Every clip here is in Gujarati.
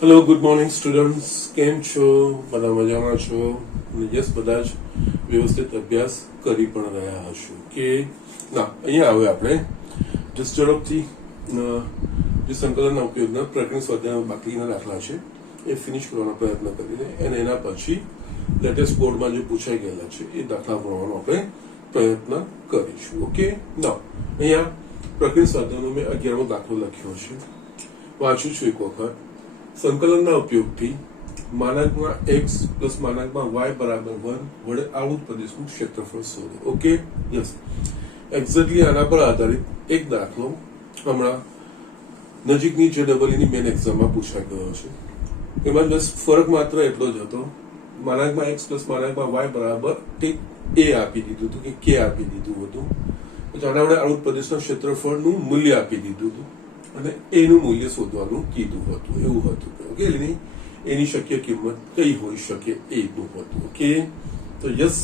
હેલો ગુડ મોર્નિંગ સ્ટુડન્ટ્સ, કેમ છો? બધા મજામાં છો? યસ, બધા જ વ્યવસ્થિત અભ્યાસ કરી પણ રહ્યા હશો કે ના? અહીંયા હવે આપણે જસ્ટ ઝડપથી જે સંકલનના ઉપયોગના પ્રકરણ સ્વાધ્યાય બાકીના દાખલા છે એ ફિનિશ કરવાનો પ્રયત્ન કરીને અને એના પછી લેટેસ્ટ બોર્ડમાં જે પૂછાઈ ગયેલા છે એ દાખલા ભણવાનો આપણે પ્રયત્ન કરીશું. ઓકે, ના અહીંયા પ્રકરણ સ્વાધ્યાયનો મેં 11મો દાખલો લખ્યો છે, વાંચું છું એક વખત. સંકલનના ઉપયોગથી માનાંકમાં x પ્લસ માનાંકમાં y બરાબર 1 વડે આવૃત પ્રદેશનું ક્ષેત્રફળ શોધો. ઓકે, યસ, એક્ઝેક્ટલી આના પર આધારિત એક દાખલો હમણાં નજીકની JEE મેન એક્ઝામમાં પૂછાઈ ગયો છે. એમાં બસ ફરક માત્ર એટલો જ હતો, માનાંકમાં x પ્લસ માનાંકમાં y બરાબર a આપી દીધું હતું કે k આપી દીધું હતું, આના વડે આવૃત પ્રદેશના ક્ષેત્રફળનું મૂલ્ય આપી દીધું હતું અને એનું મૂલ્ય શોધવાનું કીધું હતું. એવું હતું કે એની શક્ય કિંમત કઈ હોઈ શકે એ રીતનું હતું. ઓકે, તો યસ,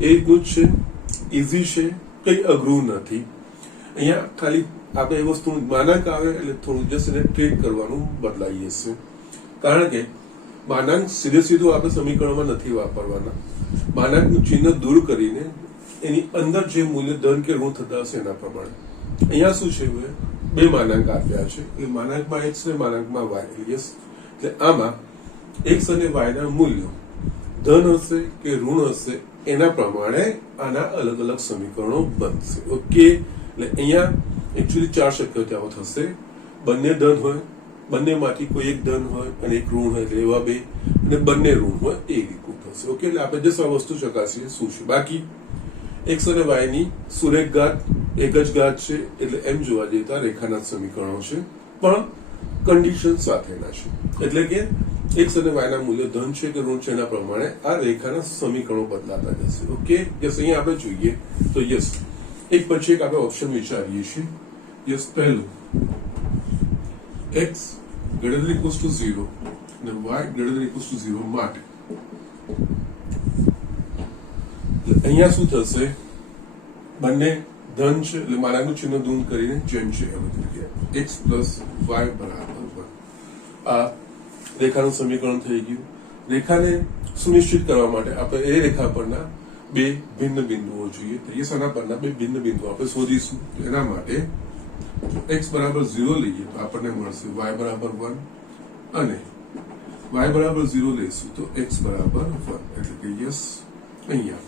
એ રીતનું જ છે, ઇઝી છે, કઈ અઘરું નથી. અહીંયા ખાલી આપણે એ વસ્તુ માનાંક આવે એટલે થોડું જસ્ટ એને ટ્રીટ કરવાનું બદલાઈએ છે, કારણ કે માનાંક સીધે સીધું આપણે સમીકરણમાં નથી વાપરવાના. માનાંકનું ચિહ્ન દૂર કરીને એની અંદર જે મૂલ્ય ધન કે ઋણ થતા હશે એના પ્રમાણે. અહીંયા શું છે, બે માનાંક આપ્યા છે, એટલે માનાંકમાં x ને માનાંકમાં y. યસ, એટલે આમાં x અને y ના મૂલ્યો ધન હશે કે ઋણ હશે એના પ્રમાણે આના અલગ અલગ સમીકરણો બનશે. ઓકે, એટલે અહીંયા એકચ્યુઅલી 4 શક્યતાઓ થશે. બંને ધન હોય, બંનેમાંથી કોઈ એક ધન હોય અને એક ઋણ હોય, એટલે એવા બે, અને બંને ઋણ હોય એ રીતનું થશે. ઓકે, એટલે આપણે જસ્ટ આ વસ્તુ ચકાસીએ શું છે. બાકી x અને y ની સુરેખ ઘાત એક જ ઘાત છે, એટલે એમ જોવા જતા રેખાના સમીકરણો છે, પણ કન્ડિશન સાથેના છે. એટલે કે x અને y ના મૂલ્ય ધન છે કે ઋણ છે એના પ્રમાણે આ રેખાના સમીકરણો બદલાતા જશે. ઓકે, યસ, અહીંયા આપણે જોઈએ તો યસ, એક પછી એક આપણે ઓપ્શન વિચારીએ છીએ. યસ, પહેલું x > 0 અને y > 0 માટે અહીંયા શું થશે, બંને ધન છે એટલે માનાંકનું ચિહ્ન દૂર કરીને જેમ છે એમ x પ્લસ y બરાબર 1. આ રેખાનું સમીકરણ થઈ ગયું. રેખાને સુનિશ્ચિત કરવા માટે આપણે એ રેખા પરના બે ભિન્ન બિંદુઓ જોઈએ, તો એ શાના પરના બે ભિન્ન બિંદુઓ આપણે શોધીશું. એના માટે x બરાબર 0 લઈએ તો આપણને મળશે y બરાબર 1 અને y બરાબર 0 લઈશું તો x બરાબર 1. એટલે કે યસ, અહીંયા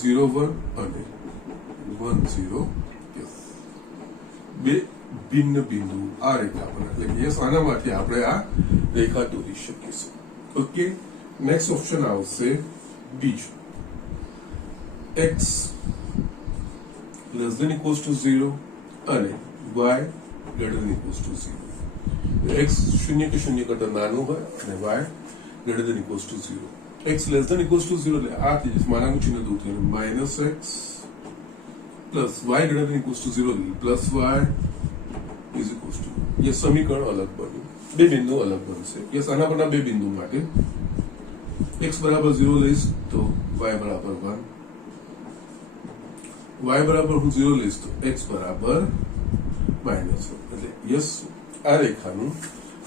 0 1 અને 1 0 બે ભિન્ન બિંદુ આ રેખા પર, એટલે કે યસ, આનામાંથી આપણે આ રેખા દોરી શકીશું. ઓકે, નેક્સ્ટ ઓપ્શન આવશે બીજો, x < 0 અને y > 0. x શૂન્ય કે શૂન્ય કરતા નાનું હોય અને y > 0. x < 0 એટલે આ થઈ જશે, માનાંકનું ચિહ્ન દૂર થઈને -x plus y > 0 plus y is equal to, એ સમીકરણ અલગ બન્યું, બે બિંદુ અલગ બનશે. યસ, આના પરના બે બિંદુ માટે x બરાબર 0 લઈશ તો y બરાબર 1, y બરાબર હું 0 લઈશ તો x બરાબર -1. એટલે યસ, આ રેખાનું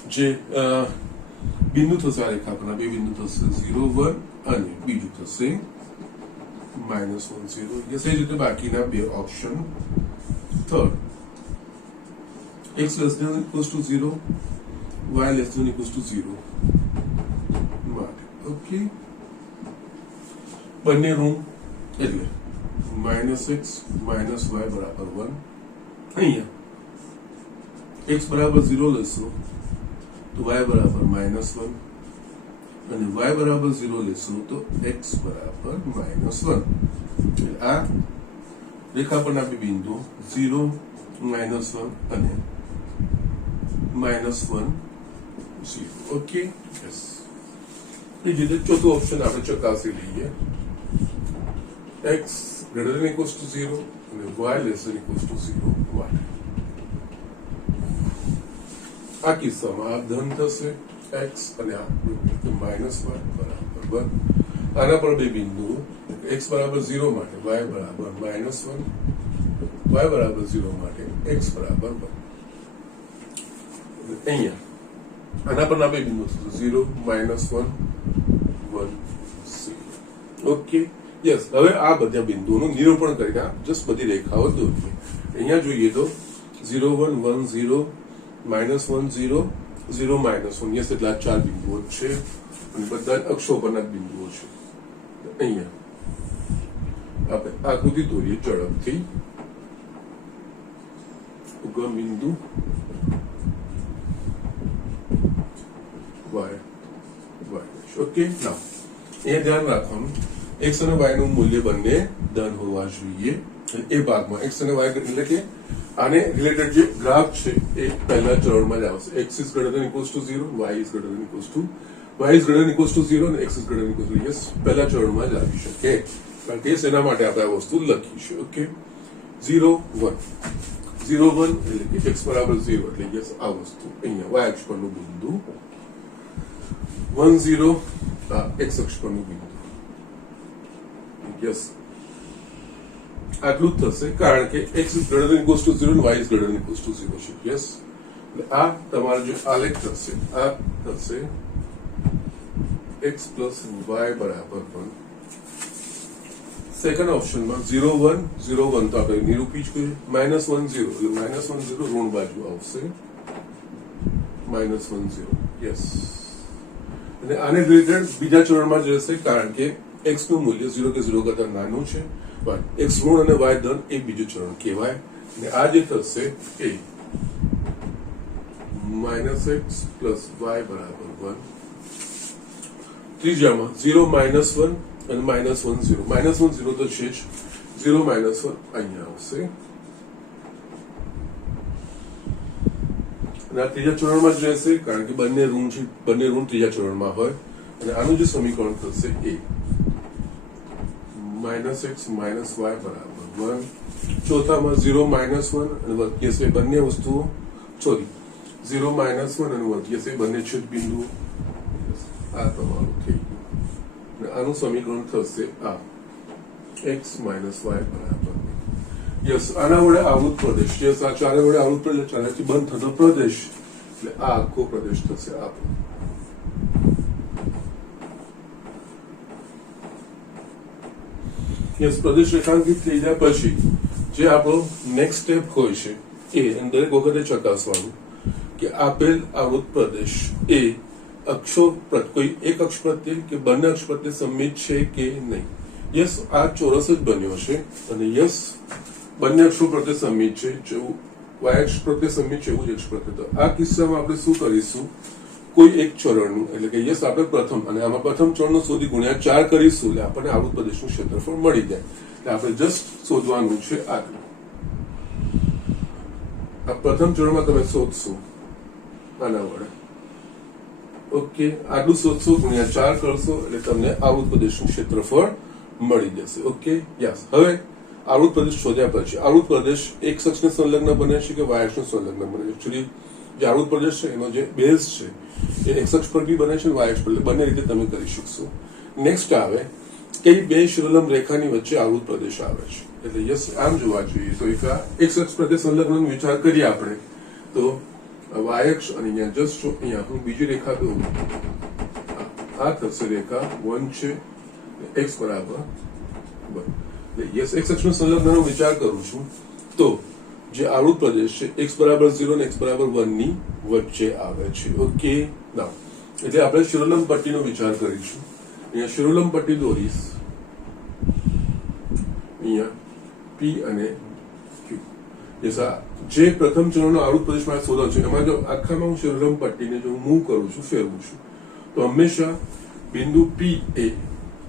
જે બિંદુ થશે, આ રેખા પરના બે બિંદુ થશે 0 1 અને બીજું થશે -1 0. યસ, એ રીતે બાકીના બે ઓપ્શન. થર્ડ, x < 0 y < 0 માટે. ઓકે, બંને ઋણ એટલે -x - y બરાબર 1. અહીંયા x બરાબર 0 લેશો તો y બરાબર -1 અને y બરાબર 0 લેશો તો x બરાબર -1. આ રેખા પરના બે બિંદુ 0 -1 અને -1 0. ઓકે, યસ, એ જ રીતે ચોથું ઓપ્શન આપણે ચકાસી લઈએ, x > 0 અને y < 0 માટે. આ કિસ્સામાં આ ધન થશે x અને આ -y બરાબર 1. આના પર બે બિંદુઓ, x બરાબર 0 માટે y બરાબર -1, y બરાબર 0 માટે x બરાબર 1. અહીંયા આના પરના બે બિંદુ થશે 0 -1 1 0 ઓકે યસ હવે આ બધા બિંદુઓનું નિરૂપણ કરીને જસ્ટ બધી રેખાઓ દોરીએ અહીંયા જોઈએ તો 0 1 1 0 -1 0 0 -1 યસ એટલે આ ચાર બિંદુઓ છે અને બધા અક્ષો પરના બિંદુઓ છે અહીંયા આપણે આકૃતિ દોરીએ ઝડપથી ઉગમ બિંદુ y ઓકે નાઉ એ ધ્યાન રાખવાનું x અને y નું મૂલ્ય બંને ધન હોવા જોઈએ એ ભાગમાં x અને y એટલે કે આને રિલેટેડ જે ગ્રાફ છે એ પહેલા ચરણમાં જ આવશે x is greater than equals to 0 y is greater than equals to 0 અને x is greater than equals to yes પહેલા ચરણમાં જ આવી શકે કારણ કે એના માટે આપણે આ વસ્તુ લખીશું ઓકે 0 1 0 1 એટલે કે x બરાબર 0 એટલે યસ આ વસ્તુ અહીંયા y અક્ષ પરનું બિંદુ 1 0 x અક્ષ પરનું બિંદુ યસ આટલું જ થશે કારણ કે x is greater than equals to 0 and y is greater than equals to 0 છે યસ એટલે આ તમારો જે આલેખ થશે આ થશે x plus y બરાબર 1 સેકન્ડ ઓપ્શનમાં 0 1 0 1 તો આપણે નિરૂપી જ કરીએ -1 0 એટલે -1 0 ઋણ બાજુ આવશે -1 0 યસ અને આને રિલેટેડ બીજા ચરણમાં જ રહેશે કારણ કે x નું મૂલ્ય 0 કે 0 કરતા નાનું છે પણ x ઋણ અને y ધન એ બીજું ચરણ કહેવાય અને આ જે થશે એ -x plus y બરાબર 1 ત્રીજામાં 0 -1 અને -1 0 -1 0 તો છે જ 0 -1 અહીંયા આવશે અને આ ત્રીજા ચરણમાં જ રહેશે કારણ કે બંને ઋણ ત્રીજા ચરણમાં હોય અને આનું જે સમીકરણ થશે એ -x -y બરાબર 1 ચોથામાં 0 -1 અને વધ્ય છે બંને વસ્તુઓ સોરી 0 -1 અને વધ્ય છે બંને છેદ બિંદુઓ આ તમારું થઈ ગયું આનું સમીકરણ થશે આ x - y બરાબર યસ આના વડે આવૃત પ્રદેશ યસ આ ચારે વડે આવૃત પ્રદેશ ચારેથી બંધ થતો પ્રદેશ એટલે આ આખો પ્રદેશ થશે આપણો યસ પ્રદેશ રેખાંકિત થઈ જાય પછી જે આપણો નેક્સ્ટ સ્ટેપ હોય છે એ દરેક વખતે ચકાસવાનું કે આપેલ આવૃત પ્રદેશ એ અક્ષો કોઈ એક અક્ષ પ્રત્યે કે બંને અક્ષ પ્રત્યે સંમિત છે કે નહીં યસ આ ચોરસ જ બન્યો છે અને યસ બંને અક્ષો પ્રત્યે સંમિત છે જેવું y અક્ષ પ્રત્યે સંમિત છે એવું જ અક્ષ પ્રત્યે તો આ કિસ્સામાં આપણે શું કરીશું કોઈ એક ચરણનું એટલે કે યસ આપણે પ્રથમ અને આમાં પ્રથમ ચરણનું શોધી ગુણ્યા 4 કરીશું એટલે આપણને આવૃત પ્રદેશનું ક્ષેત્રફળ મળી જાય એટલે આપણે જસ્ટ શોધવાનું છે આટલું આ પ્રથમ ચરણમાં તમે શોધશો આના વડે ઓકે આટલું શોધશો ગુણ્યા 4 કરશો એટલે તમને આવૃત પ્રદેશનું ક્ષેત્રફળ મળી જશે ઓકે યસ હવે આવૃત પ્રદેશ શોધ્યા પછી આવૃત પ્રદેશ એક અક્ષને સંલગ્ન બને છે કે y અક્ષને સંલગ્ન બને છે એકચ્યુઅલી જે આવૃત પ્રદેશ છે એનો જે બેઝ છે એ x અક્ષ પર બી બને છે અને y અક્ષ પર બંને રીતે તમે કરી શકશો નેક્સ્ટ આવે કે બે શિરોલંબ રેખાની વચ્ચે આવૃત પ્રદેશ આવે છે એટલે યસ આમ જોવા જોઈએ તો એક x અક્ષ પ્રદેશ સંલગ્નનો વિચાર કરીએ આપણે તો y અક્ષ અને અહીંયા જસ્ટ અહીંયા હું બીજી રેખા દઉં આ થશે રેખા 1 છે x બરાબર યસ x અક્ષનો સંલગ્નનો વિચાર કરું છું તો જે આવૃત પ્રદેશ છે x બરાબર 0 અને x બરાબર 1 ની વચ્ચે આવે છે ઓકે નાઉ એટલે આપણે શિરોલંબ પટ્ટીનો વિચાર કરીશું અહીંયા શિરોલંબ પટ્ટી દોરીશ અહીંયા p અને q યસ જે પ્રથમ ચરણનો આવૃત પ્રદેશ માં શોધવાનો છે એમાં જો આખામાં હું શિરોલંબ પટ્ટીને જો મૂવ કરું છું ફેરવું છું તો હંમેશા બિંદુ p એ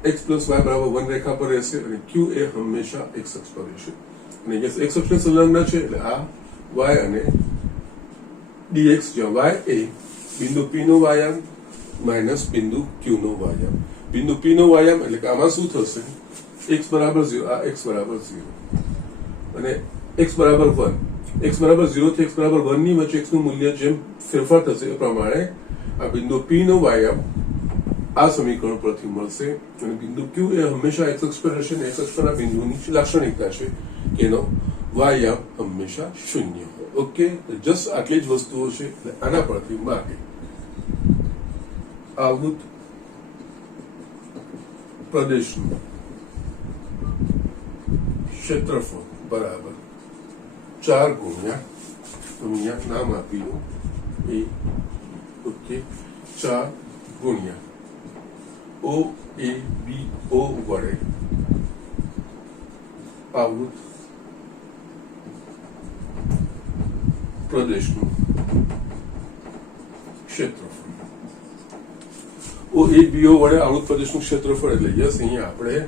x plus y બરાબર 1 રેખા પર રહેશે અને q એ હંમેશા x અક્ષ પર રહેશે અને યસ x અક્ષને સંલગ્ન છે એટલે આ y અને dx જ્યાં y એ બિંદુ p નો વાયામ માઇનસ બિંદુ q નો વાયામ બિંદુ p નો વાયામ એટલે કે આમાં શું થશે x બરાબર 0 આ x બરાબર 0 અને x બરાબર 1 x બરાબર 0 થી x બરાબર 1 ની વચ્ચે x નું મૂલ્ય જેમ ફેરફાર થશે એ પ્રમાણે આ બિંદુ p નો વાયામ આ સમીકરણ પરથી મળશે અને બિંદુ q એ હંમેશા x અક્ષ પર રહેશે અને x અક્ષ પરના બિંદુની લાક્ષણિકતા છે કે એનો વાયામ હંમેશા શૂન્ય હોય ઓકે જસ્ટ આટલી જ વસ્તુઓ છે આના પરથી માગે આવૃત પ્રદેશનું ક્ષેત્રફળ બરાબર 4 ગુણ્યા, તો અહીંયા નામ આપી દો એ, ઓકે, 4 ગુણ્યા OABO વડે આવૃત પ્રદેશનું ક્ષેત્રફળ. OABO વડે આવૃત પ્રદેશનું ક્ષેત્રફળ એટલે યસ અહીંયા આપણે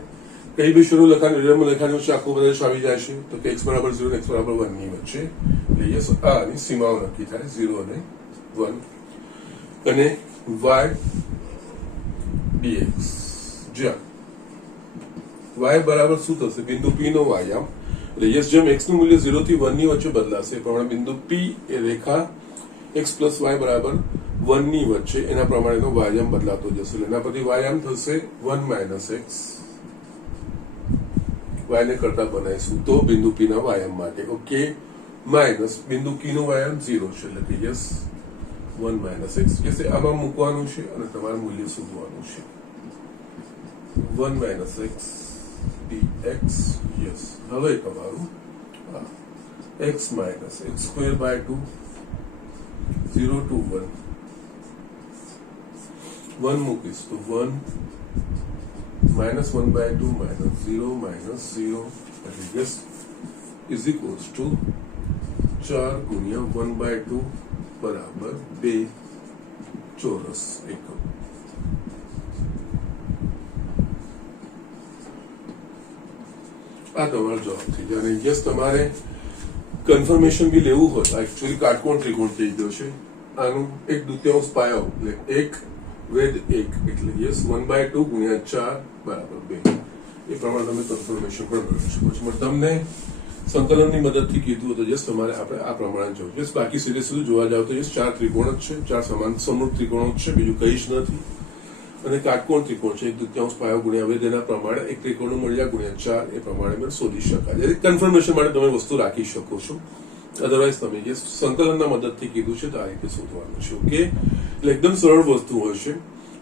કઈ બી શરૂ લખાણ લખાણું છે, આખો પ્રદેશ આવી જાય છે, તો કે x બરાબર 0 અને x બરાબર 1 ની વચ્ચે, એટલે યસ આની સીમાઓ નક્કી થાય 0 અને 1, અને y dx, જ્યાં y બરાબર શું થશે, બિંદુ P નો વાયામ, એટલે યસ જેમ x નું મૂલ્ય 0 થી 1 ની વચ્ચે બદલાશે એ પ્રમાણે બિંદુ P એ રેખા x પ્લસ y બરાબર 1 ની વચ્ચે એના પ્રમાણેનો વાયામ બદલાતો જશે, એટલે એના પરથી વાયામ થશે 1 માઇનસ x, y ને કરતા બનાવીશું તો બિંદુ P ના વાયામ માટે, ઓકે, માઇનસ બિંદુ Q નો વાયામ 0 છે, એટલે કે યસ 1 માઇનસ x કે આમાં મૂકવાનું છે અને તમારે મૂલ્ય શોધવાનું છે, 1 માઇનસ x dx, યસ. હવે તમારું x minus x square by 2, 0 to 1 મૂકીશ તો 1 minus 1 by 2 minus 0 minus 0, એટલે યસ ઇઝ ઇક્વલ્સ ટુ 4 ગુણ્યા 1 by 2 બરાબર 2 ચોરસ એકમ. આ તમારો જવાબ થઈ જાય. અને યસ તમારે કન્ફર્મેશન બી લેવું હોય, એકચ્યુઅલી કાટકોણ ત્રિકોણ થઈ ગયો છે, આનું 1/2 પાયો એટલે 1 વેદ 1 એટલે યસ 1/2 ગુણ્યા 4 બરાબર 2, એ પ્રમાણે તમે કન્ફર્મેશન પણ કરી શકો છો. પણ તમને સંકલનની મદદથી કીધું તો યસ તમારે આપણે આ પ્રમાણે જવું. યસ બાકી સીધે સીધું જોવા જાવ તો યસ 4 ત્રિકોણ જ છે, 4 સમાન સમરૂપ ત્રિકોણો જ છે, બીજું કંઈ જ નથી. અને કાટકોણ ત્રિકોણ છે, 1/2 પાયો ગુણ્યા વેદ, એના પ્રમાણે એક ત્રિકોણનું મળ્યા ગુણ્યા 4 એ પ્રમાણે પણ શોધી શકાય. કન્ફર્મેશન માટે તમે વસ્તુ રાખી શકો છો, અધરવાઇઝ તમે યસ સંકલનના મદદથી કીધું છે તો આ રીતે શોધવાનું છે, ઓકે. એટલે એકદમ સરળ વસ્તુ હોય છે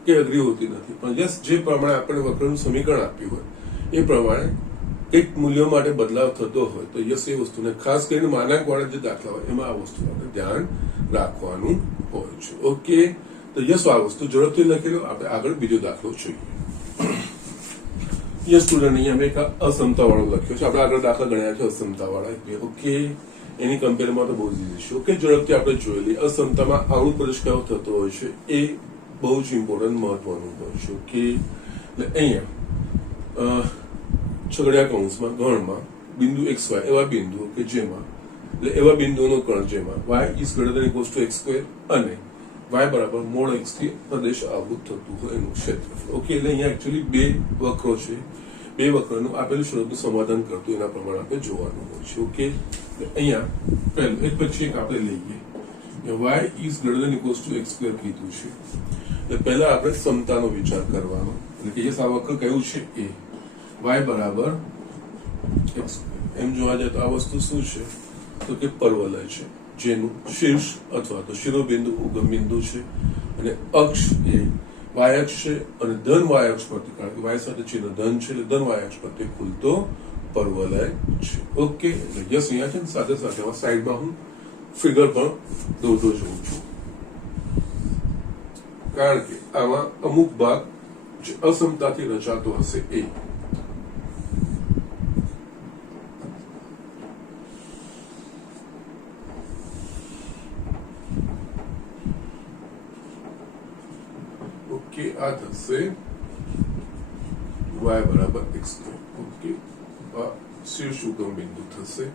કે અઘરી હોતી નથી, પણ યસ જે પ્રમાણે આપણે વક્રનું સમીકરણ આપ્યું હોય એ પ્રમાણે એક મૂલ્યો માટે બદલાવ થતો હોય તો યસ એ વસ્તુને ખાસ કરીને માનાંક વાળા જે દાખલા હોય એમાં આ વસ્તુ આપણે ધ્યાન રાખવાનું હોય છે, ઓકે. તો યસ આ વસ્તુ ઝડપથી લખી લો, આપણે આગળ બીજો દાખલો જોઈએ. યસ સ્ટુડન્ટ, અહીંયા મેં એક અસમતા વાળો લખ્યો છે, આપણે આગળ દાખલા ગણ્યા છે અસમતા વાળા, ઓકે. એની કમ્પેરમાં તો બહુ જ ઈઝી છે, ઓકે. ઝડપથી આપણે જોઈ લઈએ. અસમતામાં આવૃત પ્રદેશ કયો થતો હોય છે એ બહુ જ ઇમ્પોર્ટન્ટ મહત્વનું હોય છે, ઓકે. એટલે અહીંયા છગડિયા કૌંસમાં ગણમાં બિંદુ XY એવા બિંદુઓ કે જેમાં એટલે એવા બિંદુઓનો ગણ જેમાં y is greater than equals to x square અને y બરાબર મોડ x થી પ્રદેશ આવૃત થતું હોય એનું ક્ષેત્રફળ, ઓકે. એટલે અહીંયા એકચ્યુઅલી બે વક્રો છે, બે વક્રનું આપેલું શરતનું સમાધાન કરતું એના પ્રમાણે આપણે જોવાનું હોય છે, ઓકે. અહીંયા પહેલું એક પછી એક આપણે લઈએ, y is greater than equals to x square કીધું છે, એટલે પહેલા આપણે સમતાનો વિચાર કરવાનો, એટલે કે યસ આ વક્ર કયું છે એ y બરાબર x, એમ જોવા જાય તો આ વસ્તુ શું છે તો કે પરવલય છે, જેનું શીર્ષ અથવા તો શિરોબિંદુ ઉગમ બિંદુ છે, અને અક્ષ એ y અક્ષ છે, અને ધન y અક્ષ પરથી, કારણ કે y સાથે ચિહ્ન ધન છે એટલે ધન y અક્ષ પરથી ખુલતો પરવલય છે, ઓકે. એટલે યસ અહીંયા છે ને સાથે સાથે સાઈડમાં હું ફિગર પણ દોરતો જોઉં છું, કારણ કે આમાં અમુક ભાગ જે અસમતાથી રચાતો હશે એ, ઓકે. આ થશે y બરાબર x સ્ક્વેર, ઓકે. આ શીર્ષ ઉગમ બિંદુ થશે,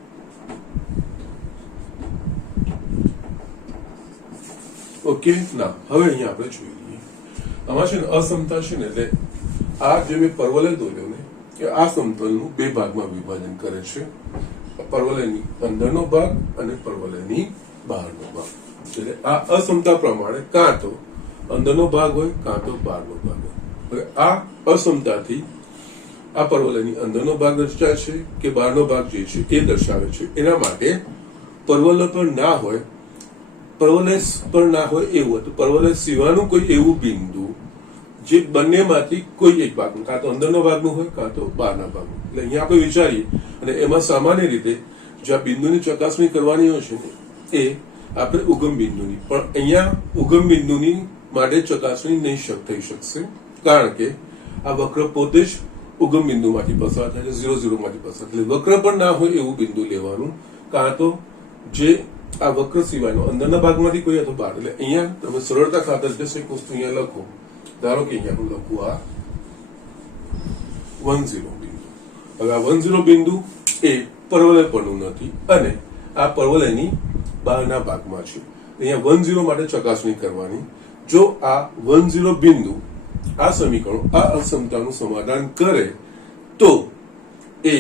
ઓકે. ના હવે અહીંયા આપણે જોઈ લઈએ, આમાં છે ને અસમતા છે ને, એટલે આ જે મેં પરવલય દોર્યો ને કે આ સમતલનું બે ભાગમાં વિભાજન કરે છે, પરવલયની અંદરનો ભાગ અને પરવલયની બહારનો ભાગ. એટલે આ અસમતા પ્રમાણે કાં તો અંદરનો ભાગ હોય કાં તો બહારનો ભાગ હોય. હવે આ અસમતાથી આ પરવલયની અંદરનો ભાગ દર્શાવે છે કે બહારનો ભાગ જે છે એ દર્શાવે છે. એના માટે પરવલય પર ના હોય એવું હતું, પરવલય સિવાયનું કોઈ એવું બિંદુ જે બંનેમાંથી કોઈ એક ભાગનું, કાં તો અંદરનો ભાગનું હોય કાં તો બહારના ભાગનું. એટલે અહીંયા આપણે વિચારીએ અને એમાં સામાન્ય રીતે જ્યાં બિંદુની ચકાસણી કરવાની હોય છે ને એ આપણે ઉગમ બિંદુની, પણ અહીંયા ઉગમ બિંદુની માટે ચકાસણી નહીં થઈ શકશે, કારણ કે આ વક્ર પોતે જ ઉગમ બિંદુમાંથી પસાર થાય છે, 0 0 માંથી પસાર. એટલે વક્ર પણ ના હોય એવું બિંદુ લેવાનું, કાં તો જે આ વક્ર સિવાયનો અંદરના ભાગમાંથી કોઈ અથવા બહાર. એટલે અહીંયા તમે સરળતા ખાતર જશે એક વસ્તુ અહીંયા લખો. ધારો કે અહીંયા હું લખું આ 1 0 બિંદુ. હવે આ 1 0 બિંદુ એ પરવલય પરનું નથી અને આ પરવલયની બહારના ભાગમાં છે. અહીંયા 1 0 માટે ચકાસણી કરવાની. જો આ 1 0 બિંદુ આ સમીકરણ આ અસમતાનું સમાધાન કરે તો એ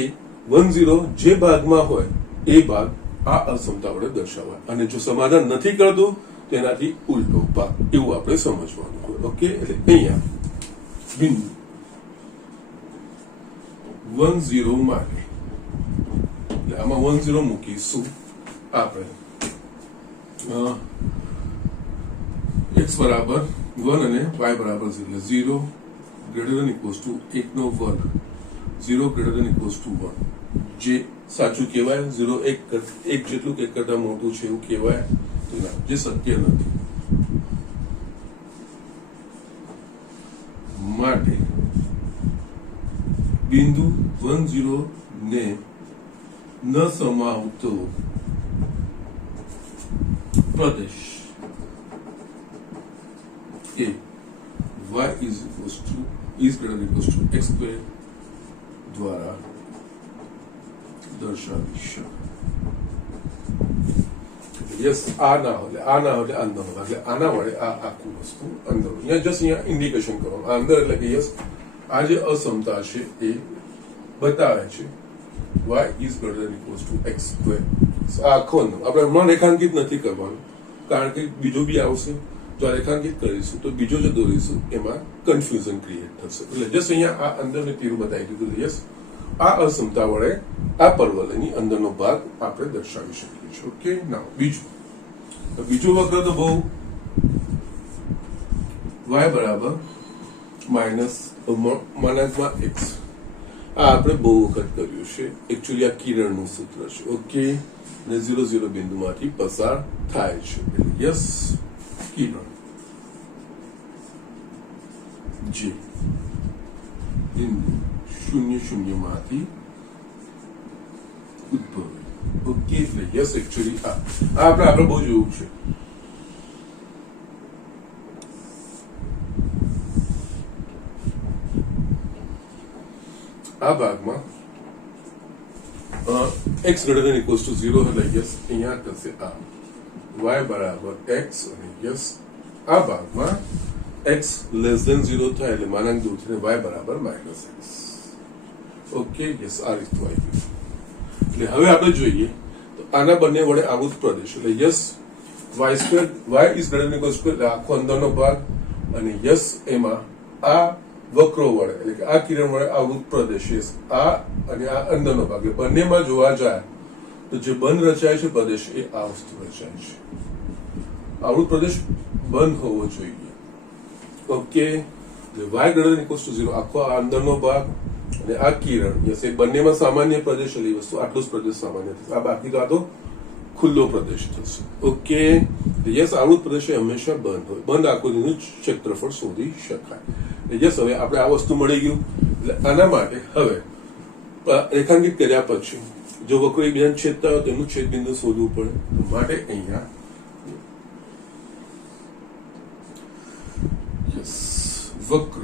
1 0 જે ભાગમાં હોય એ ભાગ આ અસમતા વડે દર્શાવાય, અને જો સમાધાન નથી કરતું તેનાથી ઉલટો ભાગ, એવું આપણે સમજવાનું હોય. ઓકે, એટલે અહીંયા બિંદુ 1 0 માટે એટલે આમાં 1 0 મૂકીશું આપણે x બરાબર 1 અને y બરાબર 0, 0 ગ્રેટર ધેન ઇક્વલ્સ ટુ 1 નો વર્ગ, 0 ગ્રેટર ધેન ઇક્વલ્સ ટુ 1, જે સાચું કહેવાય. 0 1 જેટલું કે 1 કરતા મોટું છે એવું કહેવાય તો ના, જે સત્ય નથી. માટે બિંદુ 1 0 ને ન સમાવતો પ્રદેશ એ y is greater than equals to x square દ્વારા દર્શાવી શકાય. યસ, આ ના હોય આ ના હોય અંદર હોય, એટલે આના વડે આ આખું વસ્તુ અંદર. અહીંયા જસ્ટ અહીંયા ઇન્ડિકેશન કરવાનું આ અંદર, એટલે કે યસ આ જે અસમતા છે એ બતાવે છે y is greater than equals to x square. આ આખો અંદર આપણે હમણાં રેખાંકિત નથી કરવાનું, કારણ કે બીજો બી આવશે. જો આ રેખાંકિત કરીશું તો બીજો જે દોરીશું એમાં કન્ફ્યુઝન ક્રિએટ થશે. એટલે જસ્ટ અહીંયા આ અંદરને તીરું બતાવી દીધું. યસ, આ અસમતા વડે આ પરવલયની અંદરનો ભાગ આપણે દર્શાવી શકીએ છીએ. ઓકે, નાઉ બીજું વક્ર તો બહુ y બરાબર માઇનસ -x, આ આપણે બહુ વખત કર્યું છે. એકચ્યુઅલી આ કિરણનું સૂત્ર છે. ઓકે, અને 0 0 બિંદુમાંથી પસાર થાય છે. યસ, કિરણ જે બિંદુ 0 0 માંથી ઉદ્ભવે. ઓકે, એટલે યસ એકચ્યુઅલી આ આપણે બહુ જોયું છે. આ ભાગમાં x greater than equals to 0 એટલે યસ અહીંયા થશે આ y બરાબર x, અને યસ આ ભાગમાં x less than 0 થાય એટલે માનાંક દૂર થઈને y બરાબર -x. ઓકે, યસ આ રીતનું આવી ગયું. એટલે હવે આપણે જોઈએ તો આના બંને વડે આવૃત પ્રદેશ, એટલે yes y is greater than equals to આખો અંદરનો ભાગ, અને યસ એમાં આ વક્રો વડે એટલે કે આ કિરણ વડે આવૃત પ્રદેશ, આ અને આ અંદરનો ભાગ, બંનેમાં જોવા જાય તો જે બંધ રચાય છે પ્રદેશ એ આ વસ્તુ રચાય છે. આવૃત પ્રદેશ બંધ હોવો જોઈએ. ઓકે, એટલે y greater than equals to 0 આખો આ અંદરનો ભાગ અને આ કિરણ, યસ એ બંનેમાં સામાન્ય પ્રદેશ એટલે વસ્તુ આટલું જ પ્રદેશ સામાન્ય થશે. આ બાકી તો આ તો ખુલ્લો પ્રદેશ થશે. ઓકે, યસ આવૃત પ્રદેશ હંમેશા બંધ હોય, બંધ આકૃતિનું ક્ષેત્રફળ શોધી શકાય. યસ, હવે આપણે આ વસ્તુ મળી ગયું. એટલે આના માટે હવે રેખાંકિત કર્યા પછી જો વક્રો એકબીજાને છેદતા હોય તેમનું છેદ બિંદુ શોધવું પડે. માટે અહીંયા યસ વક્ર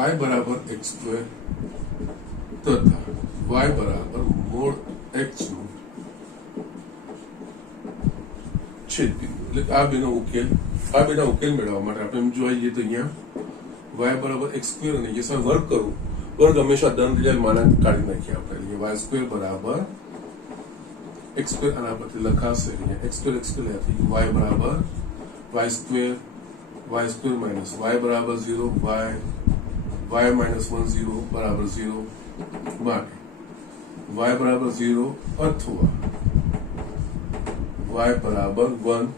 y બરાબર x સ્ક્વેર તથા y બરાબર મોડ x નું છેદ બિંદુ, એટલે આ બેનો ઉકેલ મેળવવા માટે આપણે એમ જોઈએ તો અહીંયા y બરાબર x સ્ક્વેર અને યસ વર્ગ કરું, વર્ગ હંમેશા ધન થઈ જાય, માનાંક કાઢી નાખીએ આપણે. y સ્ક્વેર બરાબર x સ્ક્વેર આના પરથી લખાશે x સ્ક્વેર y બરાબર y સ્ક્વેર માઇનસ y બરાબર 0, y માઇનસ 1 0 બરાબર 0, માટે y બરાબર 0 અથવા y બરાબર 1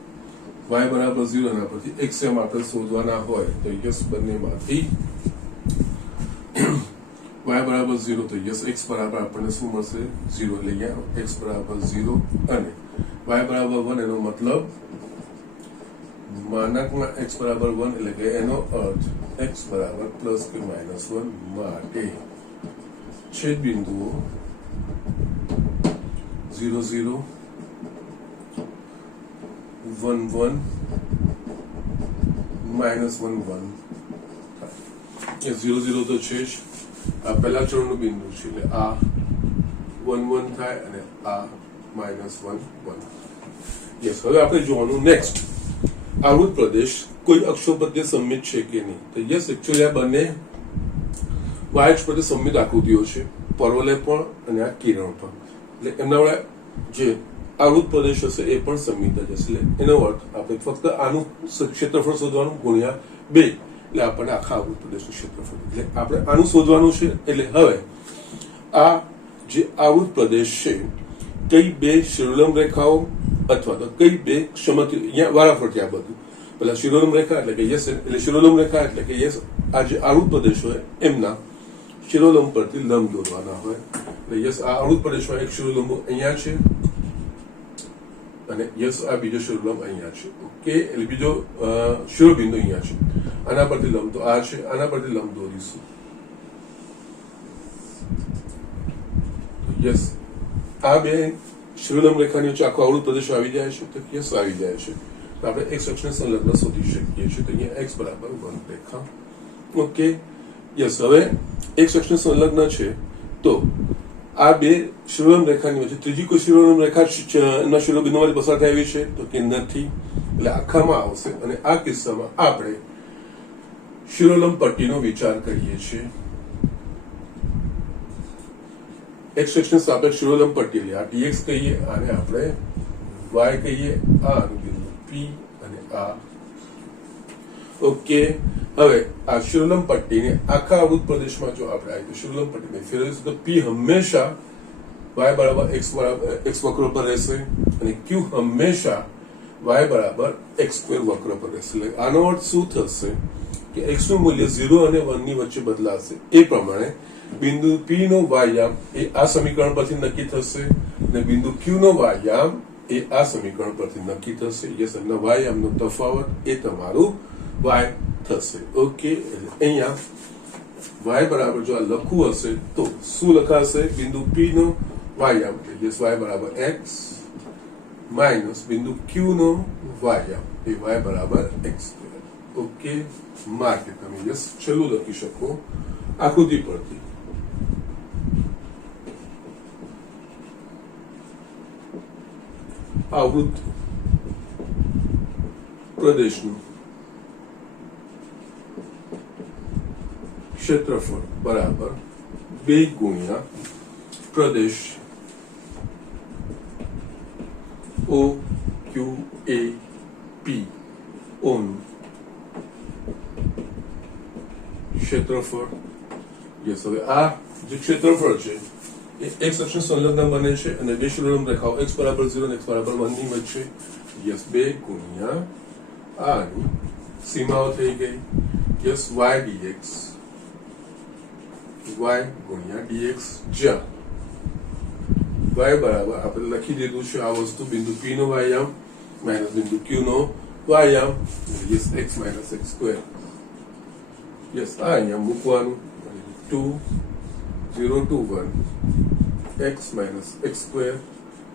y બરાબર 0 ના પરથી x એમ આપણે શોધવાના હોય તો યસ બંનેમાંથી y બરાબર 0 તો યસ x બરાબર આપણને શું મળશે 0 એટલે અહીંયા x બરાબર 0 અને y બરાબર 1 એનો મતલબ માનાકમાં x બરાબર 1 એટલે કે એનો અર્થ x બરાબર પ્લસ કે માઇનસ 1 માટે છેદ બિંદુઓ 0 0 1 1 માઇનસ 1 1 એ 0 0 તો છે જ આ પહેલા ચરણનું બિંદુ છે એટલે આ 1 1 થાય અને આ માઇનસ 1 1 યસ હવે આપણે જોવાનું નેક્સ્ટ આવૃત પ્રદેશ કોઈ અક્ષોપદ્ય સંમિત છે કે નહીં તો યસ એકચ્યુઅલી આ બંને y અક્ષ પ્રત્યે સંમિત આકૃતિઓ છે પરવલય પણ અને આ કિરણ પણ એટલે એમના વડે જે આવૃત પ્રદેશ હશે એ પણ સંમિત જ હશે એટલે એનો અર્થ આપણે ફક્ત આનું ક્ષેત્રફળ શોધવાનું ગુણ્યા 2 એટલે આપણને આખા આવૃત પ્રદેશનું ક્ષેત્રફળ એટલે આપણે આનું શોધવાનું છે એટલે હવે આ જે આવૃત પ્રદેશ છે કઈ બે શિરોલંબ રેખાઓ અથવા તો કઈ બે સમમિત અહીંયા વારાફરતી આ બધું પેલા શિરોલંબ રેખા એટલે કે યસ એટલે શિરોલંબ રેખા એટલે કે યસ આ જે આવૃત પ્રદેશ હોય એમના શિરોલંબ પરથી લંબ દોરવાના હોય એટલે યસ આ આવૃત પ્રદેશમાં એક શિરોલંબ અહીંયા છે અને યસ આ બીજો શિરોલંબ અહીંયા છે ઓકે એટલે બીજો શિરોબિંદુ અહીંયા છે આના પરથી લંબ તો આ છે આના પરથી લંબ દોરીશું યસ આ બે શિરોલંબ રેખાની વચ્ચે આખો આવૃત પ્રદેશ આવી જાય છે તો યસ આવી જાય છે તો આપણે x અક્ષને સંલગ્ન શોધી શકીએ છીએ તો અહીંયા x બરાબર 1 રેખા ઓકે યસ હવે x અક્ષને સંલગ્ન છે તો આ બે શિરોલંબ રેખાની વચ્ચે ત્રીજી કોઈ શિરોલંબ રેખા એના શિરોબિંદુમાંથી પસાર થાય એવી છે તો કે નથી એટલે આખામાં આવશે અને આ કિસ્સામાં આપણે શિરોલંબ પટ્ટીનો વિચાર કરીએ છીએ x અક્ષને સાપેક્ષ શિરોલંબ પટ્ટી એટલે આ dx કહીએ આને આપણે y કહીએ આ બિંદુ p અને આ ઓકે હવે આ શિરોલંબ પટ્ટીને આખા આવૃત પ્રદેશમાં જો આપણે આવી શિરોલંબ પટ્ટીને ફેરવીશું તો p હંમેશા y બરાબર x વક્ર પર રહેશે અને q હંમેશા y બરાબર x સ્ક્વેર વક્ર પર રહેશે એટલે આનો અર્થ શું થશે કે x નું મૂલ્ય 0 અને 1 ની વચ્ચે બદલાશે એ પ્રમાણે બિંદુ p નો વાયામ એ આ સમીકરણ પરથી નક્કી થશે અને બિંદુ q નો વાયામ એ આ સમીકરણ પરથી નક્કી થશે યસ અને વાયામનો તફાવત એ તમારું y થશે ઓકે અહીંયા y બરાબર જો આ લખવું હશે તો શું લખાશે બિંદુ p નો વાયામ યસ y બરાબર x માઇનસ બિંદુ q નો વાયામ એ y બરાબર x ઓકે માર્ક તમે યસ છેલ્લું લખી શકો આકૃતિ પરથી આવૃત પ્રદેશનું ક્ષેત્રફળ બરાબર 2 ગુણ્યા પ્રદેશ O Q A P ઓનું ક્ષેત્રફળ યસ હવે આ જે ક્ષેત્રફળ છે એ x અક્ષને સંલગ્ન બને છે અને બે શિરોલંબ રેખાઓ x બરાબર 0 અને x બરાબર 1 ની વચ્ચે યસ 2 ગુણ્યા આની સીમાઓ થઈ ગઈ યસ y dx y ગુણ્યા dx જ્યાં y બરાબર આપણે લખી દીધું છે આ વસ્તુ બિંદુ p નો વાયામ માઇનસ બિંદુ q નો વાયામ yes x minus x square yes આ અહીંયા મૂકવાનું 2 0 to 1 x minus x square